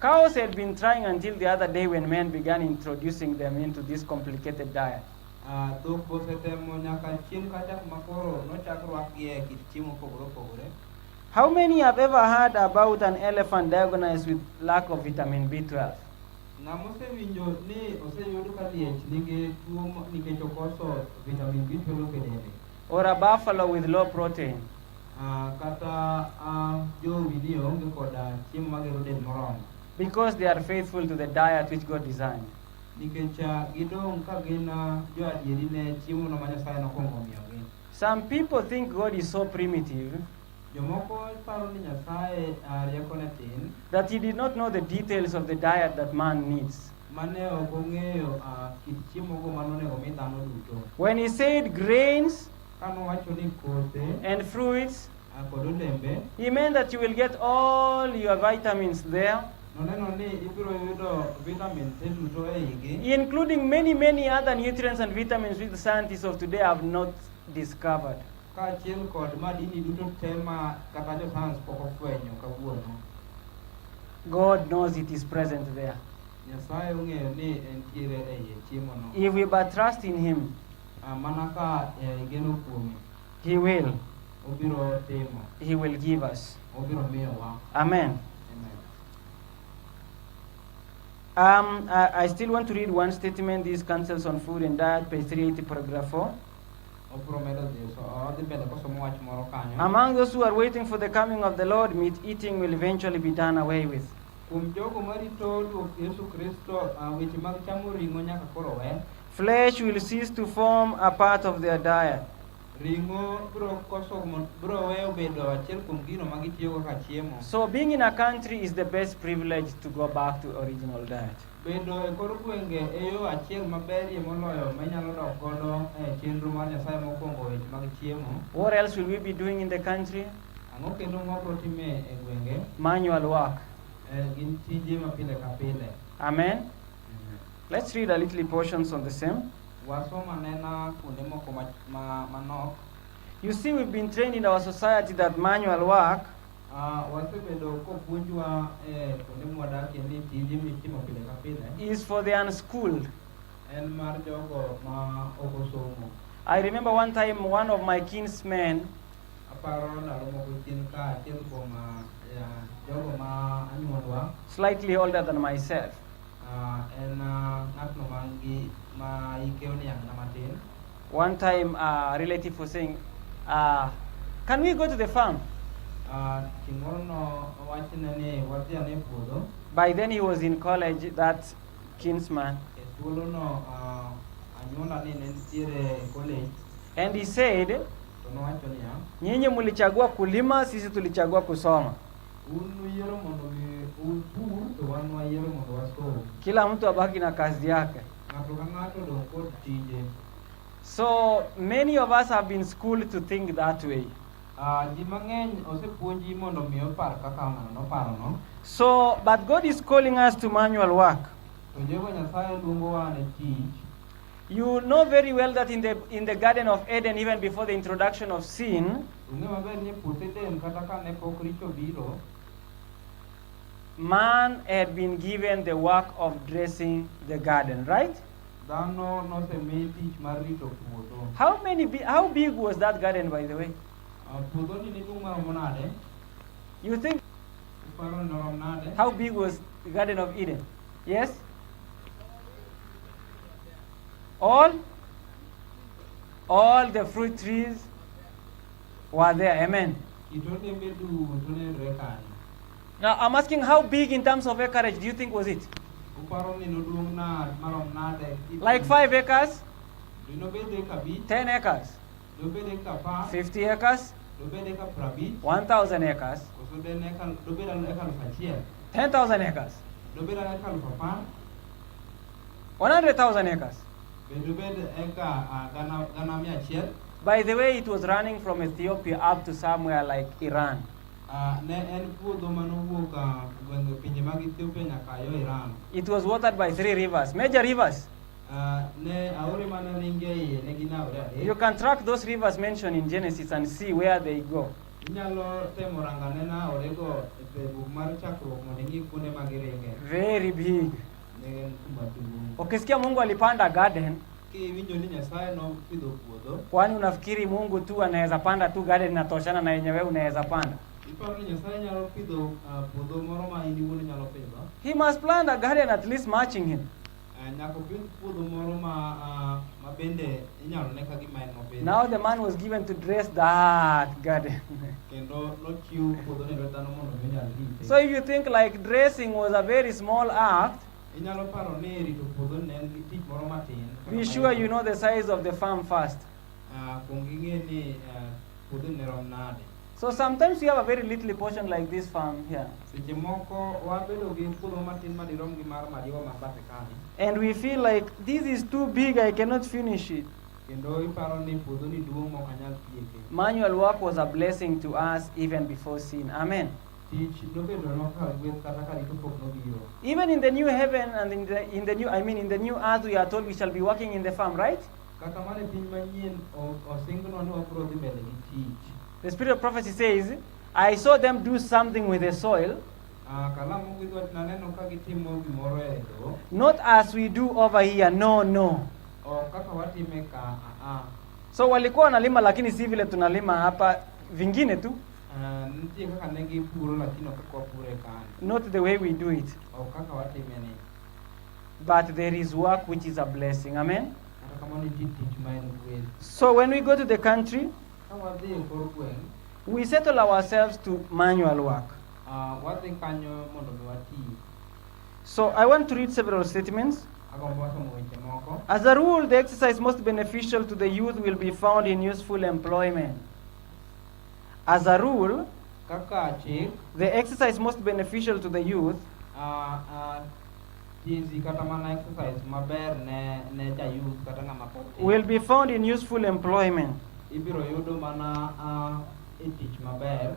Cows had been trying until the other day when men began introducing them into this complicated diet. Dhok osetemo nyaka chien kacha kuma koro nochak rwakgi e kit chiemo opogore opogore. How many have ever heard about an elephant diagnosed with lack of vitamin B12? Ng'ama osewinjo ni oseyud ka liech nigi tuo nikech okoso vitamin B12 e dende, Or a buffalo with low protein? kata jowi ni onge koda chiemo magero del moromo. because they are faithful to the diet which God designed. Nikech gidong ka gin jo adieri ne chiemo no ma Nyasaye nokwongo miyogi. Some people think God is so primitive Jomoko paro ni Nyasaye riekone tin, that he did not know the details of the diet that man needs. mane ok ong'eyo kit chiemogo manonego mi dhano duto. When he said grains Kanowacho ni kothe and fruits, kod olembe, he meant that you will get all your vitamins there, noneno ni ibiro yudo vitamin te duto e igi, including many other nutrients and vitamins which the scientists of today have not discovered. kaachiel kod madini duto te ma kata jo science pok ofwenyo kawuono. God knows it is present there. Nyasaye ong'eyo ni entiere e iye chiemono. If we but trust in him, Mana ka igeno kuome, he will. obiro timo, He will give us. obiro miyowa. Amen. Amen. I still want to read one statement. These councils on food and diet, page 380, paragraph 4. Obiro medo dhi, so odhi bedo kosomo wach moro kanyo. Among those who are waiting for the coming of the Lord, meat eating will eventually be done away with. Kuom jogo marito duok Yesu Kristo, weche mag chamo ring'o nyaka koro we. Flesh will cease to form a part of their diet. Ring'o biro weyo bedo achiel kuom gino ma gitiyogo kaka chiemo. So being in a country is the best privilege to go back to original diet. Bedo e kor gwenge e yo achiel maberie moloyo manyalo dok godo e chenro mar Nyasaye mokwongo weche mag chiemo. What else will we be doing in the country? Ang'o kendo mobro time e gwenge? Manual work. Gin tije ma pile ka pile. Amen. Let's read a little portions on the same. Wasoma nena kuonde moko manok. You see, we've been trained in our society that manual work Wasebedo kopuonjwa kuonde mwadakie ni tije mitimo pile ka pile is for the unschooled. en mar jogo ma ok osomo. I remember one time one of my kinsmen Aparo ndalo moko chien ka achiel kuom jogo ma anyuolwa slightly older than myself. en ng'atno ma ike oniang'na matin. One time a relative was saying, can we go to the farm? Chieng' moro no wachne ni wadhi ane puodho. By then he was in college, that kinsman. E thuolo no anyuola ni ne nitiere e college. And he said, To nowacho niya, nyinyi mulichagua kulima, sisi tulichagua kusoma. un uyiero mondo upur to wan wayiero mondo wasom. Kila mtu abaki na kazi yake. Ng'ato ka ng'ato dong' kod tije. So many of us have been schooled to think that way. Ji mang'eny osepuonji mondo mi opar kaka ng'ano noparo no. So, but God is calling us to manual work. To Jehova Nyasaye luongowa ne tich. You know very well that in the Garden of Eden, even before the introduction of sin, Ung'e maber ni puoth Eden kata ka ne pok richo biro, man had been given the work of dressing the garden, right? dhano nosemi tich mar rito puodho. How big was that garden, by the way? Puodho ni dung' maromo nade? You think, Iparo ni norom nade? how big was the Garden of Eden? Yes? All the fruit trees were there, amen. Kit olembe duto nenre kanyo. Now, I'm asking, how big in terms of acreage do you think was it? Uparo ni noduong' marom nade? Like 5 acres? Dinobed eka 5, 10 acres? dobed eka 10, 50 acres? dobed eka 50, 1,000 acres? koso dobed eka 1,000, 10,000 acres? dobed eka 10,000, 100,000 acres? be dobed eka gana 100. By the way, it was running from Ethiopia up to somewhere like Iran. Ne en puodho manowuok gwenge pinje mag Ethiopia nyaka yo Iran. It was watered by 3 rivers, major rivers. Ne aore mane ringe iye ne gin aore adek. You can track those rivers mentioned in Genesis and see where they go. Inyalo temo rangane na aorego e buk mar chakruok mondo ing'i kuonde ma giringe. Very big. Ne en kuma duong'. Ukisikia Mungu alipanda garden, Kiwinjo ni Nyasaye nopidho puodho, kwani unafikiri Mungu tu anaweza panda tu garden inatoshana na yenyewe unaweza panda? iparo ni Nyasaye nyalo pidho puodho moro ma in iwuon inyalo pidho. He must plant a garden at least matching him. nyaka opidh puodho moro ma bende inyalo ne ka gima en mopidho. Now the man was given to dress that garden. Kendo nochiw puodho ne dhano mondo mi onyal rite. So if you think like dressing was a very small act, Inyalo paro ni rito puodho ne en tich moro matin. be sure you know the size of the farm first. Kuong ing'e ni puodho ne rom nade. So sometimes you have a very little portion like this farm here. Seche moko wabedo gi puodho matin madirom gi mar mariwa mabate kani. And we feel like this is too big, I cannot finish it. Kendo iparo ni puodho ni duong' mok anyal tieke. Manual work was a blessing to us even before sin. Amen. Tich nobedo ka gweth kata ka rito pok nobiro. Even in the new heaven and in the new earth, we are told we shall be working in the farm, right? Kata mana piny manyien osingno ni wabiro dhi mbele gi tich. The spirit of prophecy says, I saw them do something with the soil, Kalamu gi dwach naneno ka gitimo gimoro e lo. not as we do over here. No. Kaka watime ka So walikuwa wanalima lakini si vile tunalima hapa, vingine tu. nitie kaka ne gipuro lakini ok kaka wapure kani. Not the way we do it. Kaka watime ni. But there is work which is a blessing. Amen. Kata kamano nitie tich ma en gweth. So when we go to the country, Ka wadhi e kor gweng', we settle ourselves to manual work. wadhi kanyo mondo mi wati. So I want to read several statements. Agombo wasomo weche moko. As a rule, the exercise most beneficial to the youth will be found in useful employment. As a rule, Kaka chik, the exercise most beneficial to the youth tizi kata mana exercise maber ne jayuth kata ng'ama pok tin. will be found in useful employment. Ibiro yudo mana e tich maber.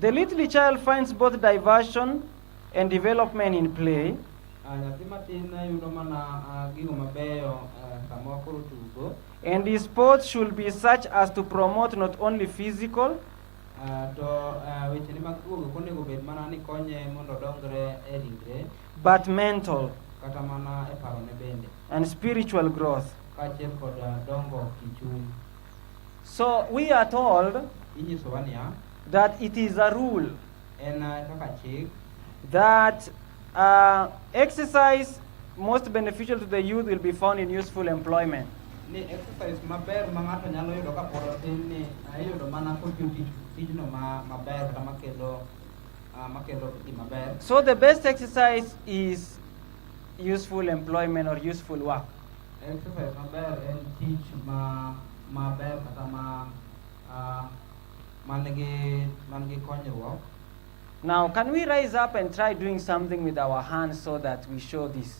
The little child finds both diversion and development in play. Nyathi matin yudo mana gigo mabeyo sama koro tugo. And the sports should be such as to promote not only physical, To weche ni mag tugo onego bed mana ni konye mondo odongre e ringre but mental kata mana e paro ne bende. and spiritual growth. Kaachiel kod dongo kichuny. So we are told Inyisowa niya, that it is a rule en kaka chik that exercise most beneficial to the youth will be found in useful employment. ni exercise maber ma ng'ato nyalo yudo ka pod otin ni iyudo mana kotiyo tijno maber kata makelo gimaber. So the best exercise is useful employment or useful work. Exercise maber en tich maber kata manigi konyruok. Now, can we rise up and try doing something with our hands so that we show this?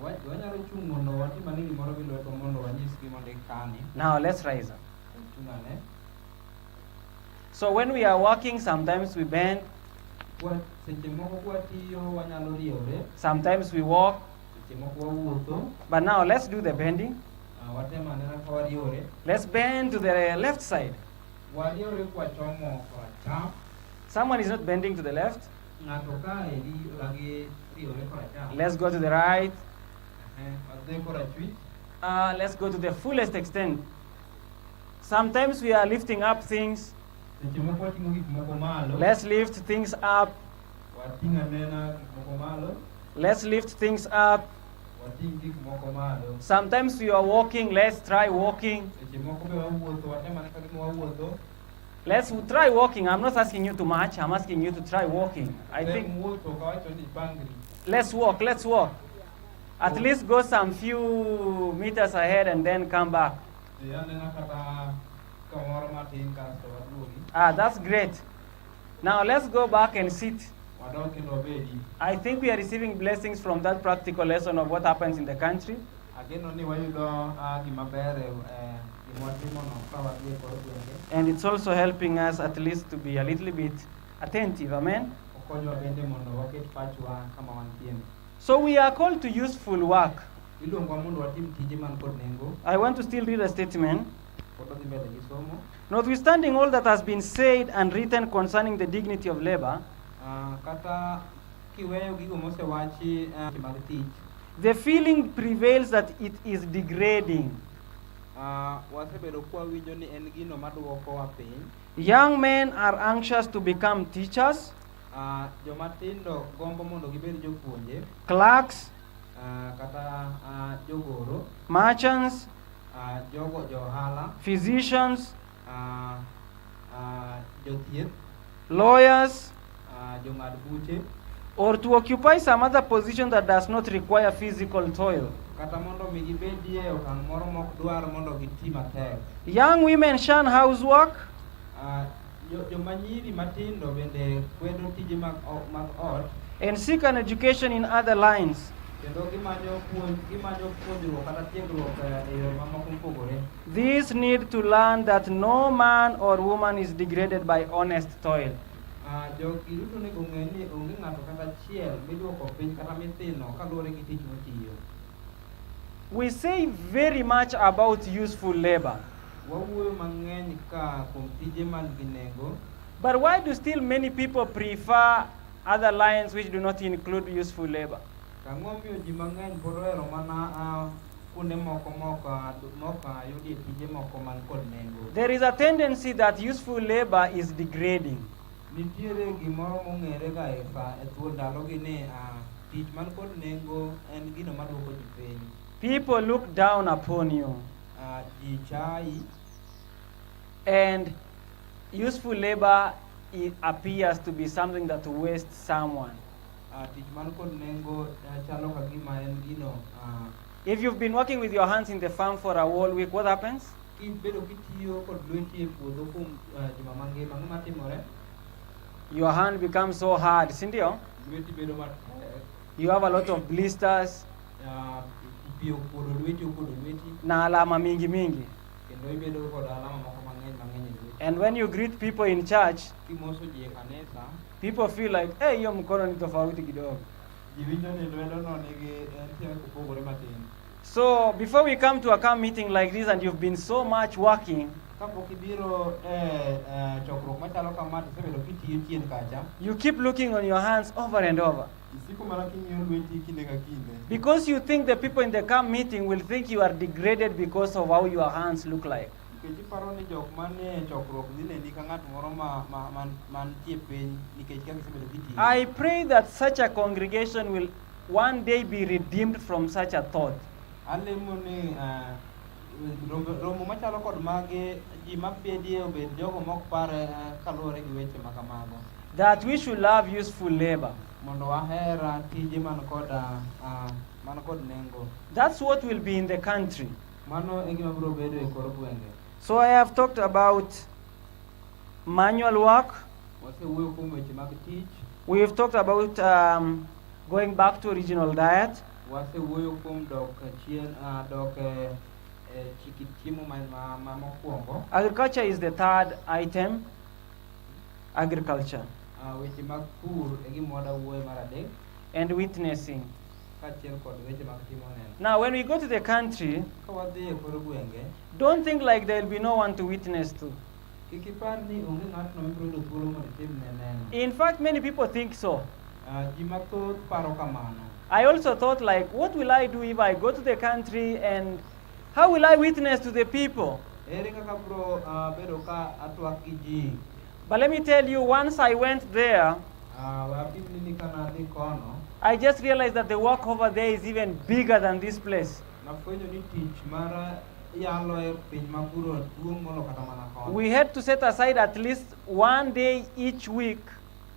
Wanyalo chung' mondo watim ane gimoro gi lweto mondo wanyis gima ndik kani. Now, let's rise up. Chung' ane. So when we are walking, sometimes we bend, Seche moko kwatiyo wanyalo riewre, sometimes we walk. seche moko wawuotho. But now, let's do the bending. Watem ane ka wariewre. Let's bend to the left side. Wariewre kwachomo koracham. Someone is not bending to the left. Ng'ato ka eri ragi riewre koracham. Let's go to the right. Wadhi korachwich. Let's go to the fullest extent. Sometimes we are lifting up things. Seche moko wating'o gik moko malo. Let's lift things up. Wating' anena gik moko malo. Let's lift things up. Wating' gik moko malo. Sometimes we are walking. Let's try walking. Seche moko be wawuotho, watem ane ka gima wawuotho. Let's try walking. I'm not asking you to march. I'm asking you to try walking. I think wuotho kawacho ni pangri. let's walk. Let's walk. At least go some few meters ahead and then come back. Anena kata kamoro matin kasto waduogi. That's great. Now let's go back and sit. Wadok kendo wabedi. I think we are receiving blessings from that practical lesson of what happens in the country. Ageno ni wayudo gimaber gima watimono ka wadhi e kor gwenge. And it's also helping us at least to be a little bit attentive. Amen. Okonyowa bende mondo waket pachwa kama wantieni. So we are called to useful work. Iluongowa mondo watim tije man kod nengo. I want to still read a statement. Pod wadhi mbele gi somo. Notwithstanding all that has been said and written concerning the dignity of labor, Kata kiweyo gigo mosewachi mag tich. the feeling prevails that it is degrading. Wasebedo kwawinjo ni en gino maduokowa piny. Young men are anxious to become teachers, Jomatindo gombo mondo gibed jopuonje. clerks, kata jogoro, merchants, jogo johala, physicians, jothieth, lawyers, jong'ad buche, or to occupy some other position that does not require physical toil. kata mondo mi gibedie okang' moro mok dwar mondo giti matek. Young women shun housework, Joma nyiri matindo bende kwedo tije mag ot, and seek an education in other lines. kendo gimanyo puonjruok kata tiegruok e yore mamoko mopogore. These need to learn that no man or woman is degraded by honest toil. Jogi duto nego ng'e ni onge ng'ato kata achiel miduoko piny kata mithino kaluwore gi tich motiyo. We say very much about useful labor. Wawuoyo mang'eny ka kuom tije man gi nengo, But why do still many people prefer other lines which do not include useful labor? kang'o miyo ji mang'eny pod ohero mana kuonde moko yudie tije moko man kod nengo. There is a tendency that useful labor is degrading. Nitiere gimoro mong'ere ga e thuo ndalogi ni tich man kod nengo en gino maduoko ji piny. People look down upon you, Ji chai, and useful labor appears to be something that wastes someone. tich man kod nengo chalo ka gima en gino If you've been working with your hands in the farm for a whole week, what happens? kibedo kitiyo kod lweti e puodho kuom juma mangima, gima timore, Your hand becomes so hard, sindio? lweti bedo matek, You have a lot of blisters, pi okuodo lweti, na alama mingi mingi. kendo ibedo kod alama moko mang'eny e lweti. And when you greet people in church, Kimoso ji e kanisa, people feel like, hey, hiyo mkono ni tofauti kidogo. ji winjo ni lwedono nitiere kopogore matin. So before we come to a camp meeting like this and you've been so much working, Kapok ibiro chokruok machalo kama tisebedo kitiyo chien kacha, you keep looking on your hands over and over. isiko mana king'iyo lweti kinde ka kinde. Because you think the people in the camp meeting will think you are degraded because of how your hands look like. Nikech iparo ni jok manie chokruok dhi neni ka ng'at moro mantie piny nikech kaka isebedo kitiyo. I pray that such a congregation will one day be redeemed from such a thought. Alemo ni romo machalo kod mage ji mabedie obed jogo mok pare kaluwore gi weche ma kamago. That we should love useful labor. Mondo wahera tije man kod nengo. That's what will be in the country. Mano e gima biro bedo e kor gwenge. So I have talked about manual work. Wasewuoyo kuom weche mag tich. We've talked about going back to original diet. Wasewuoyo kuom dok chiki chiemo ma mokwongo. Agriculture is the third item. Agriculture. Weche mag pur e gima wadawuoyo mar adek. And witnessing. Kaachiel kod weche mag timo neno. Now, when we go to the country, Ka wadhi e kor gwenge, don't think like there will be no one to witness to. kik ipar ni onge ng'atno mibiro yudo thuolo mondo itimne neno. In fact, many people think so. Ji mathoth paro kamano. I also thought like, what will I do if I go to the country and how will I witness to the people? Ere kaka bro bedo ka atwak gi ji. But let me tell you, once I went there, Wapimni ni kana dhi kono, I just realized that the work over there is even bigger than this place. nafwenyo ni tich mar yalo e piny makuro duong' molo kata mana kono. We had to set aside at least one day each week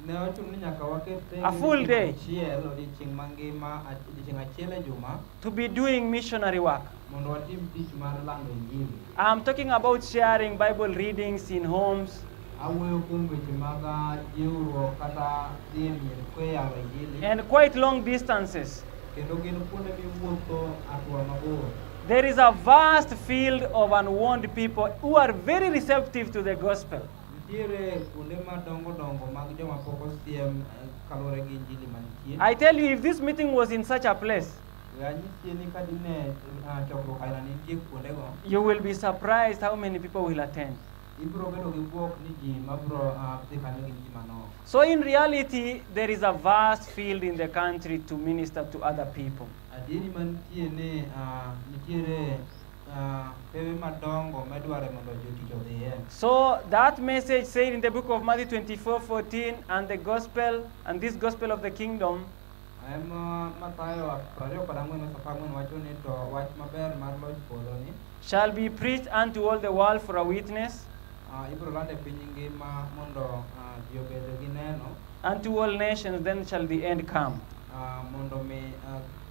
Ne ochuno ni nyaka waket A full day. achiel odiochieng' mangima, odiochieng' achiel e juma to be doing missionary work. mondo watim tich mar lando injili. I'm talking about sharing Bible readings in homes, Awuoyo kuom weche mag jiwruok kata dhi e mier kwe yalo injili, and quite long distances. kendo gin kuonde miwuotho atua mabor. There is a vast field of unwarned people who are very receptive to the gospel. Nitiere kuonde madongo dongo mag joma pok osiem kaluwore gi injili mantie. I tell you, if this meeting was in such a place, Anyisie ni ka dine chokruok aina nitie kuondego, you will be surprised how many people will attend. ibiro bedo gi buok ni ji mabiro dhi kanyo gin ji manok. So in reality, there is a vast field in the country to minister to other people. Adieri mantie ni nitiere pewe madongo medware mondo jotich odhiye. So that message said in the book of Matthew 24:14, and the gospel, and this gospel of the kingdom, Mathayo 20:14 wacho ni to wach maber mar loch polo ni shall be preached unto all the world for a witness ibiro land e piny ngima mondo ji obed gi neno unto all nations, then shall the end come. mondo mi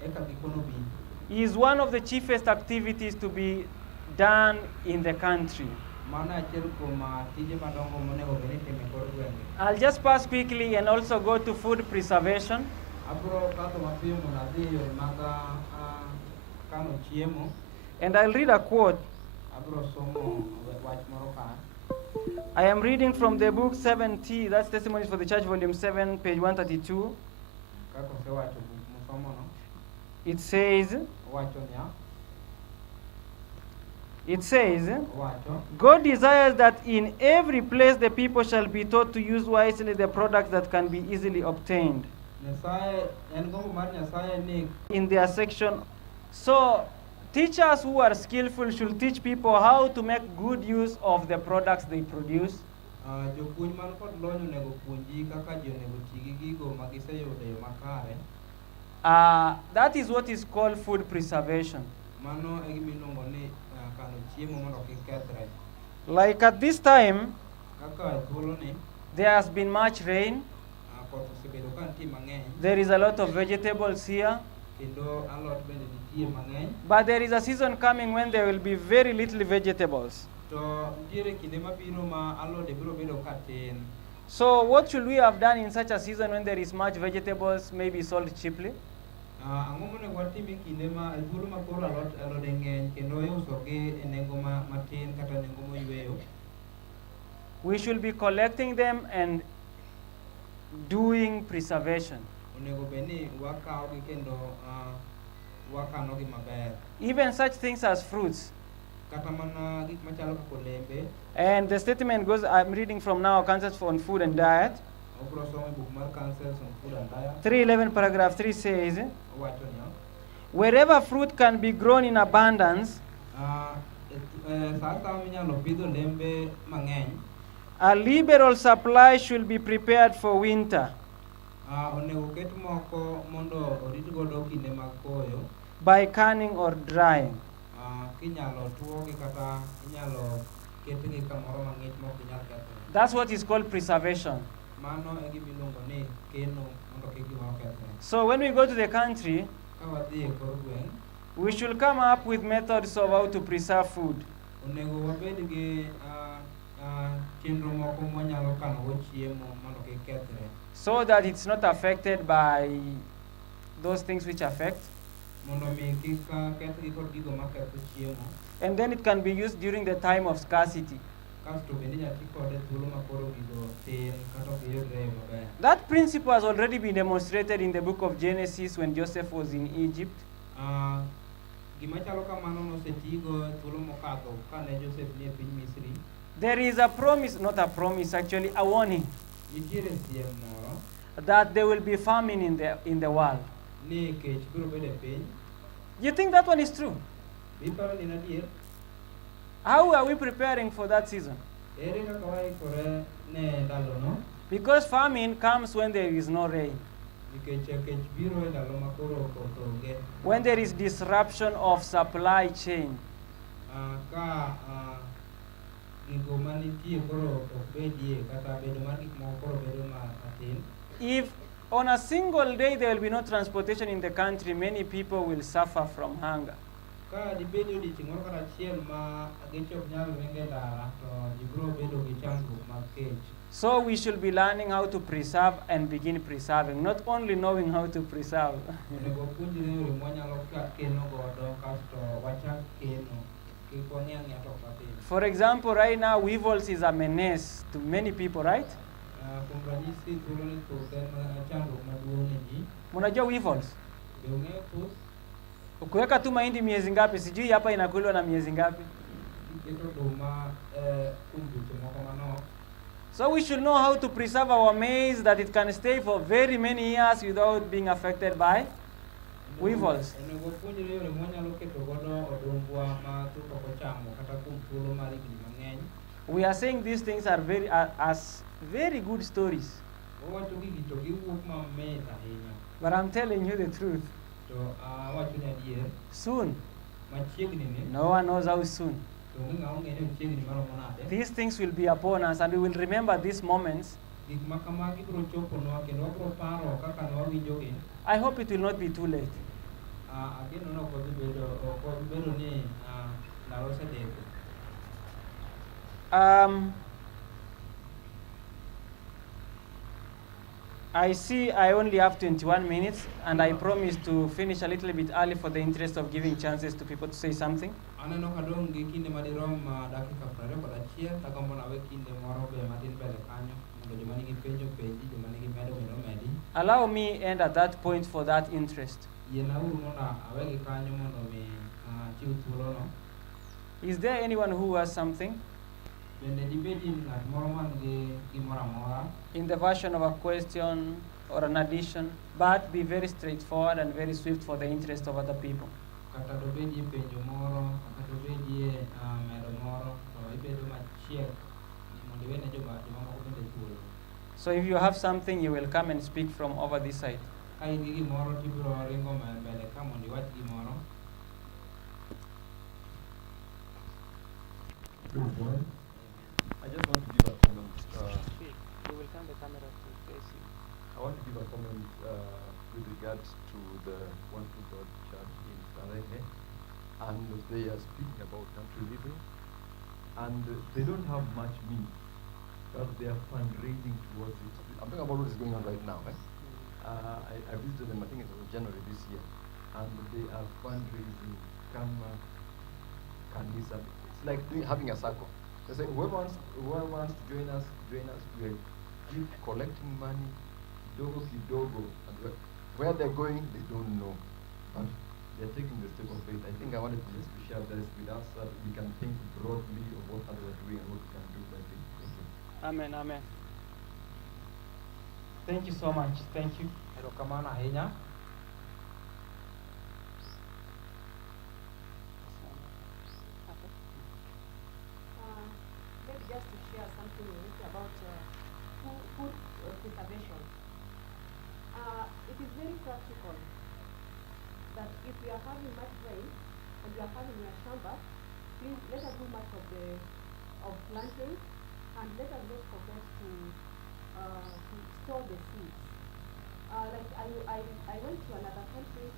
eka gikono bi. Is one of the chiefest activities to be done in the country. Mano achiel kuom tije madongo monego bed ni itimo e kor gwenge. I'll just pass quickly and also go to food preservation. Abiro kadho mapiyo mondo adhi e yore mag kano chiemo. And I'll read a quote. Abiro somo wach moro ka. I am reading from the book 7T, that's Testimonies for the Church, volume 7, page 132. Kaka osewacho musomo no. It says, God desires that in every place the people shall be taught to use wisely the products that can be easily obtained in their section. So, teachers who are skillful should teach people how to make good use of the products they produce. That is what is called food preservation. Like at this time, there has been much rain. There is a lot of vegetables here. But there is a season coming when there will be very little vegetables. So what should we have done in such a season when there is much vegetables, maybe sold cheaply? We should be collecting them and doing preservation. Even such things as fruits. And the statement goes, I'm reading from now, Counsels on Food and Diet. 311 paragraph 3 says, wherever fruit can be grown in abundance, a liberal supply should be prepared for winter. By canning or drying. That's what is called preservation. So when we go to the country, we should come up with methods of how to preserve food. So that it's not affected by those things which affect. And then it can be used during the time of scarcity. That principle has already been demonstrated in the book of Genesis when Joseph was in Egypt. There is a promise, not a promise actually, a warning that there will be famine in the world. You think that one is true? How are we preparing for that season? Because famine comes when there is no rain. When there is disruption of supply chain. If on a single day there will be no transportation in the country, many people will suffer from hunger. So we should be learning how to preserve and begin preserving, not only knowing how to preserve. For example, right now, weevils is a menace to many people, right? Mnajua weevils? Ukiweka tu mahindi miezi ngapi, sijui hapa inakuliwa na miezi ngapi. So we should know how to preserve our maize that it can stay for very many years without being affected by weevils. We are saying these things are as very good stories. But I'm telling you the truth. To wacho ni adier, Soon. machiegni ni, No one knows how soon. to onge ng'ama ong'eyo ni machiegni maromo nade. These things will be upon us, and we will remember these moments. Gik ma kamagi biro choponwa kendo wabiro paro kaka ne wawinjogi. I hope it will not be too late. Ageno ni ok wabi bedo ni ndalo osedeko. I see I only have 21 minutes, and I promise to finish a little bit early for the interest of giving chances to people to say something. Aneno ka dong' gi kinde madirom dakika 21, tagombo nawe kinde moro be matin mbele kanyo mondo joma nigi penjo penji, joma nigi medo bende omedi. Allow me end at that point for that interest. Yienwauru mondo awegi kanyo mondo mi chiw thuolono. Is there anyone who has something? Bende dibedi ng'at moro man gi gimoro amora. In the version of a question or an addition, but be very straightforward and very swift for the interest of other people. Kata dobedi penjo moro, kata dobedi medo moro, to ibedo machiek mondo iwene joma moko bende thuolo. So if you have something, you will come and speak from over this side. Ka in gi gimoro tibiro ringo mbele ka mondo iwach gimoro. I just want to give a comment. You will turn the camera to face you. I want to give a comment with regards to the One True God Church in Sarehe, and they are speaking about country living, and they don't have much means, but they are fundraising towards it. I'm talking about what is going on right now. I visited them, I think it was January this year, and they are fundraising kama kanisa. It's like having a circle. They say whoever wants to join us. We keep collecting money, kidogo, and where they're going, they don't know. But they're taking the step of faith. I think I wanted to just share this with us so that we can think broadly of what others are doing and what we can do by faith. Thank you. Amen, amen. Thank you so much. Thank you. Erokamano ahinya. Maybe just to share something about food preservation. It is very practical that if we are having much rain and we are having a shamba, please let us do much of planting, and let us not forget to store the seeds. Like I went to another country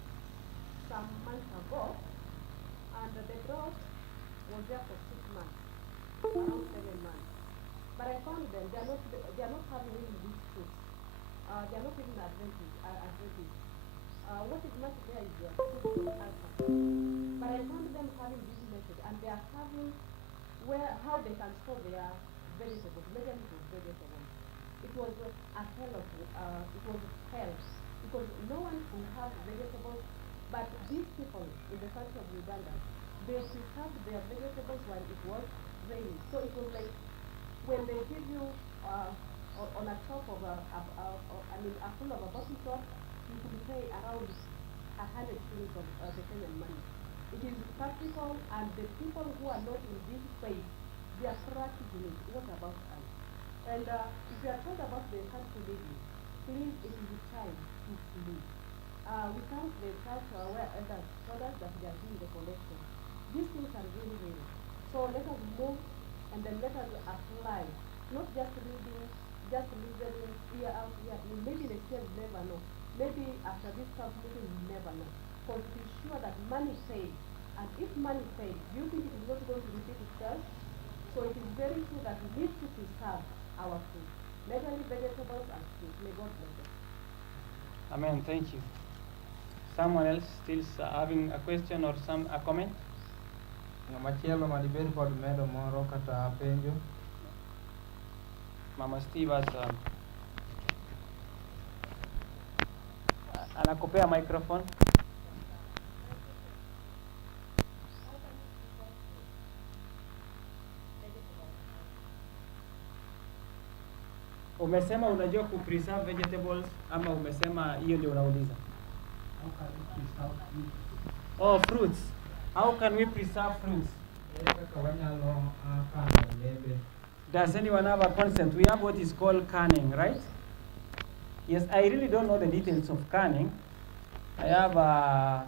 some months ago, and the drought was there for 6 months, around 7 months. But I found them, they are not having really these fruits. They are not even advantage. What is much there is food culture. But I found them having this method, and they are having how they can store their vegetables, majorly with vegetables. It was a hell because no one could have vegetables, but these people in the country of Uganda, they preserved their vegetables while it was raining. So it was like when they give you on a top of a full of a bottle top, you could pay around 100 shillings of the Kenyan money. It is practical, and the people who are not in this space, they are practicing it. What about us? And if you are told about the country living, please, it is time to live. We thank the church where elders told us that they are doing the collection. These things are really real. So let us move, and then let us apply. Not just reading, just listening, year out, year in. Maybe the church never know. Maybe after this camp meeting, we never know. Because it is sure that money fails. And if money fails, do you think it is not going to repeat itself? So it is very true that we need to preserve our food, majorly vegetables and fruit. May God bless us. Amen. Thank you. Someone else still having a question or a comment? Machielo madibed kod medo moro kata penjo. Mama Steve has anakupea microphone. Umesema unajua kupreserve vegetables ama umesema hiyo ndio unauliza? How can we preserve fruit? Oh, fruits. How can we preserve fruits? Does anyone have a concept? We have what is called canning, right? Yes, I really don't know the details of canning. I have,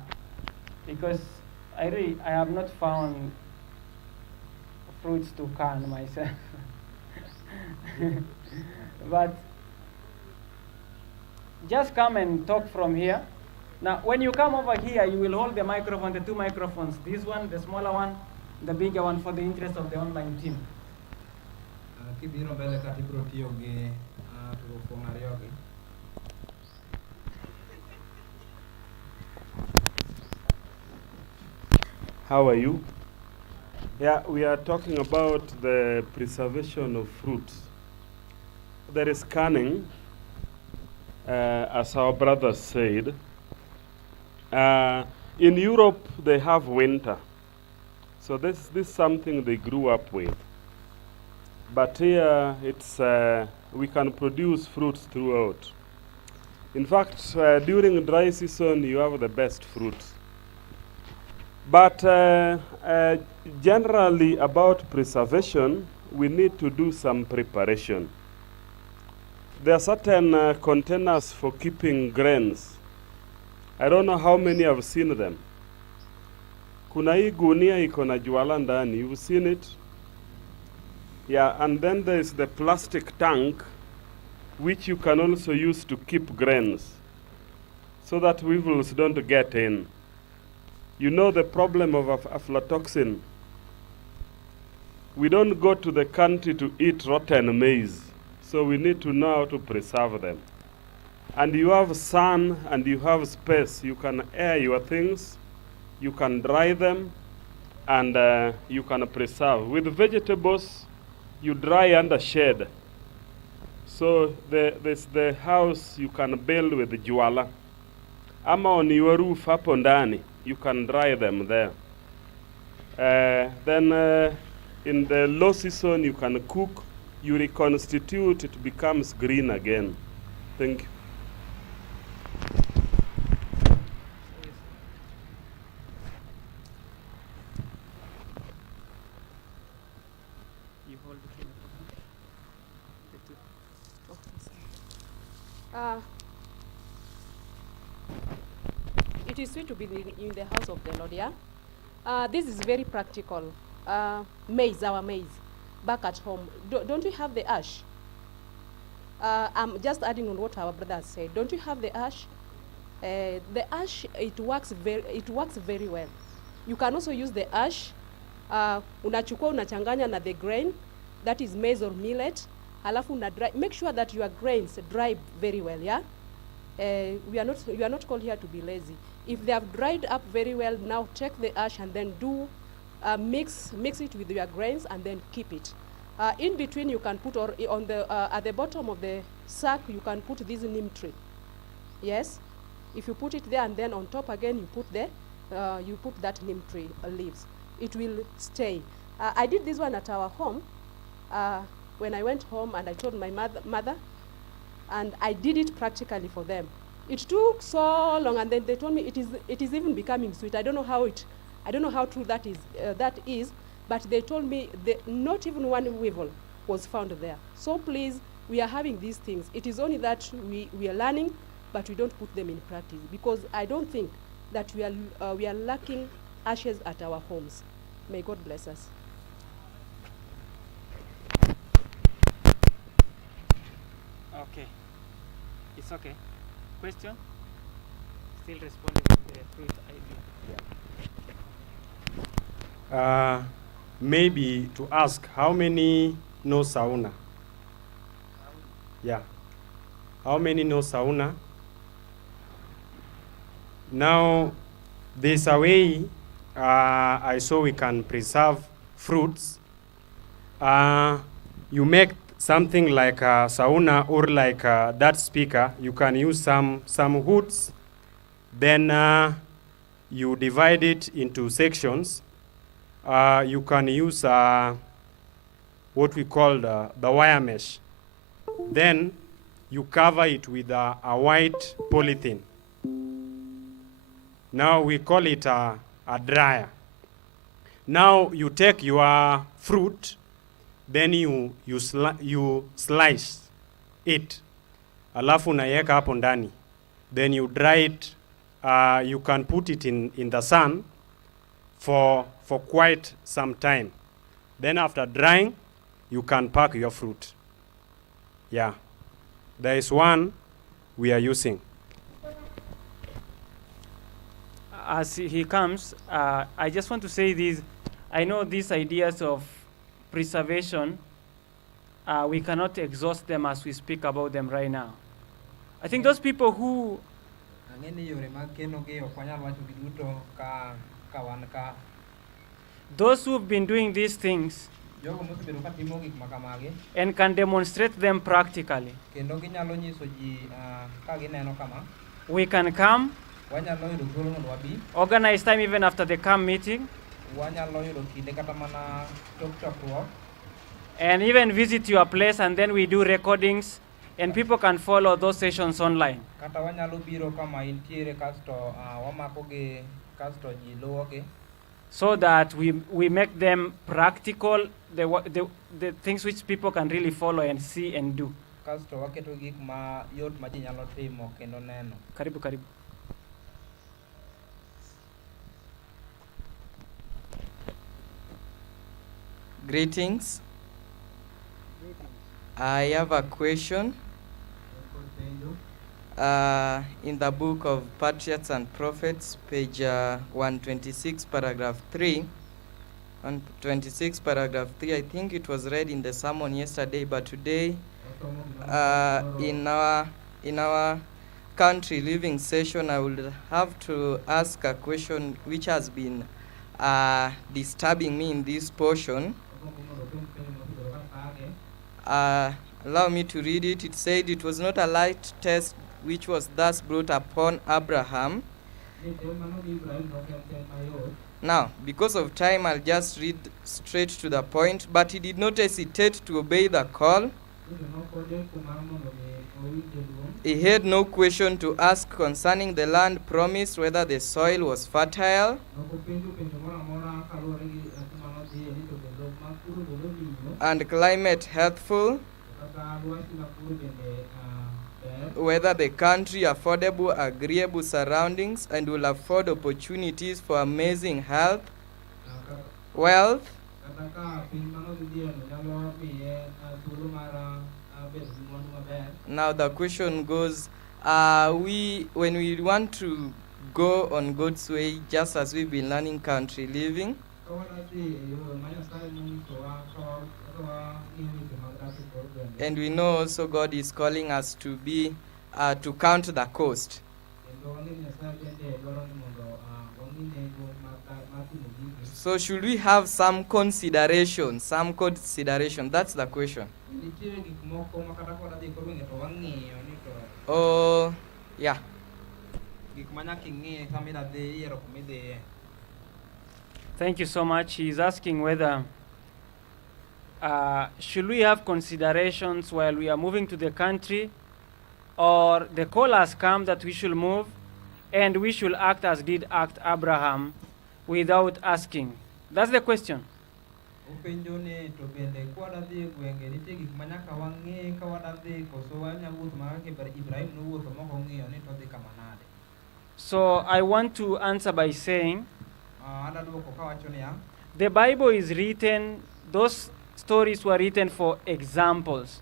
because I have not found fruits to can myself. But just come and talk from here. Now, when you come over here, you will hold the microphone, the two microphones, this one, the smaller one, the bigger one, for the interest of the online team. Kibiro mbele kati biro tiyo gi turufu ariyo gi. How are you? Yeah, we are talking about the preservation of fruits. There is canning, as our brothers said. In Europe, they have winter. So this is something they grew up with. But here, it's, we can produce fruits throughout. In fact, during dry season, you have the best fruits. But generally, about preservation, we need to do some preparation. There are certain containers for keeping grains. I don't know how many have seen them. Kuna hii gunia iko na juala ndani. You've seen it? Yeah, and then there's the plastic tank, which you can also use to keep grains, so that weevils don't get in. You know the problem of aflatoxin. We don't go to the country to eat rotten maize, so we need to know how to preserve them. And you have sun and you have space. You can air your things, you can dry them, and you can preserve. With vegetables, you dry under shade. So there's the house you can build with juala. Ama on your roof hapo ndani, you can dry them there. Then in the low season, you can cook, you reconstitute, it becomes green again. Thank you. It is sweet to be in the house of the Lord, yeah? This is very practical. Maize, our maize, back at home. Don't we have the ash? I'm just adding on what our brother said. Don't you have the ash? The ash, it works very well. You can also use the ash. Unachukua unachanganya na the grain, that is maize or millet. Halafu una dry. Make sure that your grains dry very well, yeah? You are not called here to be lazy. If they have dried up very well, now take the ash and then do mix it with your grains and then keep it. In between, you can put, or on the at the bottom of the sack, you can put this neem tree. Yes, if you put it there and then on top again, you put that neem tree leaves. It will stay. I did this one at our home. When I went home and I told my mother, and I did it practically for them. It took so long, and then they told me it is even becoming sweet. I don't know how true that is, but they told me not even one weevil was found there. So please, we are having these things. It is only that we are learning, but we don't put them in practice, because I don't think that we are lacking ashes at our homes. May God bless us. Okay. It's okay. Question? Still responding with the fruit idea. Maybe to ask, how many know sauna? Yeah. How many know sauna? Now, there's a way I saw we can preserve fruits. You make something like a sauna or like that speaker. You can use some hoods. Then you divide it into sections. You can use what we call the wire mesh. Then you cover it with a white polythene. Now we call it a dryer. Now you take your fruit, then you slice it. alafu unaiweka hapo ndani, then you dry it. You can put it in the sun for quite some time. Then after drying, you can pack your fruit. Yeah, there is one we are using. As he comes, I just want to say this. I know these ideas of preservation, we cannot exhaust them as we speak about them right now. I think those people who those who've been doing these things and can demonstrate them practically, we can come, organize time even after the camp meeting, and even visit your place, and then we do recordings, and people can follow those sessions online. So that we make them practical, the things which people can really follow and see and do. Karibu, karibu. Greetings. I have a question. In the book of Patriarchs and Prophets, page 126, paragraph 3. 126, paragraph 3. I think it was read in the sermon yesterday, but today, in our country living session, I would have to ask a question which has been disturbing me in this portion. Allow me to read it. It said, "It was not a light test which was thus brought upon Abraham." Now, because of time, I'll just read straight to the point. "But he did not hesitate to obey the call. He had no question to ask concerning the land promised, whether the soil was fertile and climate healthful, whether the country affordable, agreeable surroundings, and will afford opportunities for amazing health, wealth, Now the question goes, when we want to go on God's way, just as we've been learning country living, and we know also God is calling us to be, to count the cost. So should we have some consideration? That's the question. Oh, yeah. Thank you so much. He's asking whether should we have considerations while we are moving to the country, or the call has come that we should move and we should act as did act Abraham without asking. That's the question. So I want to answer by saying the Bible is written, those stories were written for examples.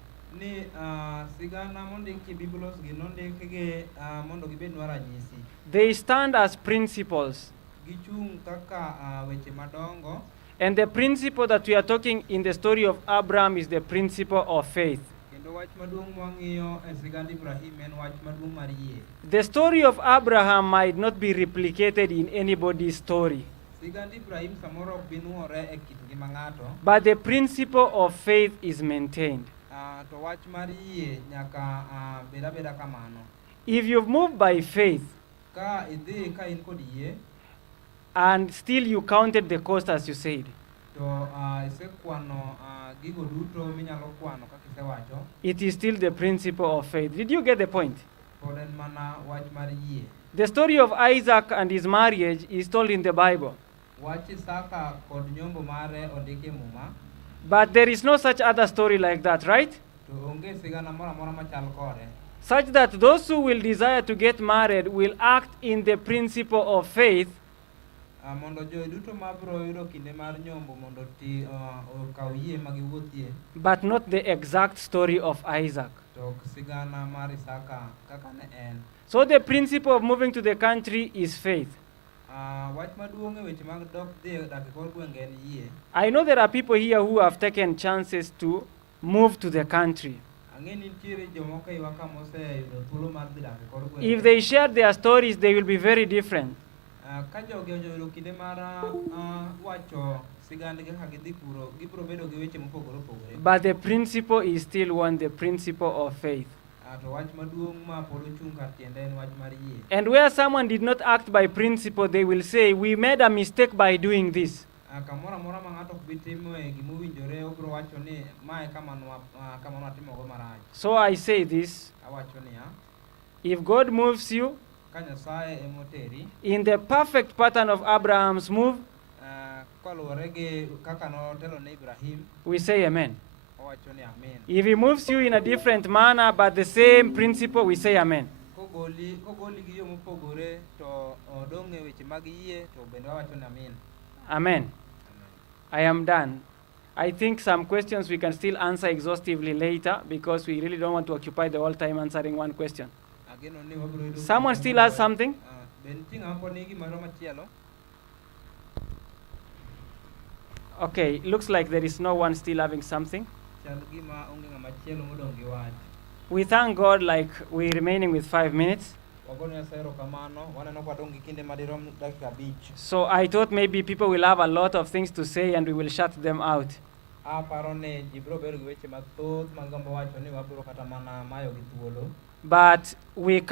They stand as principles. And the principle that we are talking in the story of Abraham is the principle of faith. The story of Abraham might not be replicated in anybody's story, but the principle of faith is maintained. If you've moved by faith and still you counted the cost, as you said, it is still the principle of faith. Did you get the point? The story of Isaac and his marriage is told in the Bible. But there is no such other story like that, right? such that those who will desire to get married will act in the principle of faith, mondo jo duto mabro yudo kinde mar nyombo mondo okaw yie ma giwuothie, but not the exact story of Isaac. to ok sigana mar Isaka kaka ne en. So the principle of moving to the country is faith. Wach maduong' e weche mag dok dhi dak e kor gwenge en yie. I know there are people here who have taken chances to move to the country. Ang'e ni nitiere jomoko e wa ka moseyudo thuolo mar dhi dak e kor gwenge. If they share their stories, they will be very different. Ka jogi oyudo kinde mar wacho sigandgi kaka gidhi puro, gibiro bedo gi weche mopogore opogore. But the principle is still one, the principle of faith. To wach maduong' ma pod ochung' kar tiende en wach mar yie. And where someone did not act by principle, they will say, we made a mistake by doing this. Kamoro amora ma ng'ato ok bi timo e gimowinjore, obiro wacho ni mae kama nwatimogo marach. So I say this, Awacho niya, if God moves you ka Nyasaye emoteri, in the perfect pattern of Abraham's move, kaluwore gi kaka notelo ne Ibrahim, we say amen. awacho ni amen. If he moves you in a different manner, but the same principle, we say amen. Kogoli gi yo mopogore to odong' e weche mag yie, to bende wawacho ni amen. Amen. I am done. I think some questions we can still answer exhaustively later because we really don't want to occupy the whole time answering one question. Ageno ni wabiro yudo Someone still has something? be nitie ng'ama pod nigi gimoro machielo? Okay, looks like there is no one still having something. Chal gima onge ng'ama chielo modong' gi wach. We thank God like we're remaining with 5 minutes. Wago Nyasaye erokamano, waneno ka wadong' gi kinde madirom dakika 5. So I thought maybe people will have a lot of things to say and we will shut them out. Aparo ni ji biro bedo gi weche mathoth ma gombo wacho ni wabiro kata mana mayo gi thuolo. But we can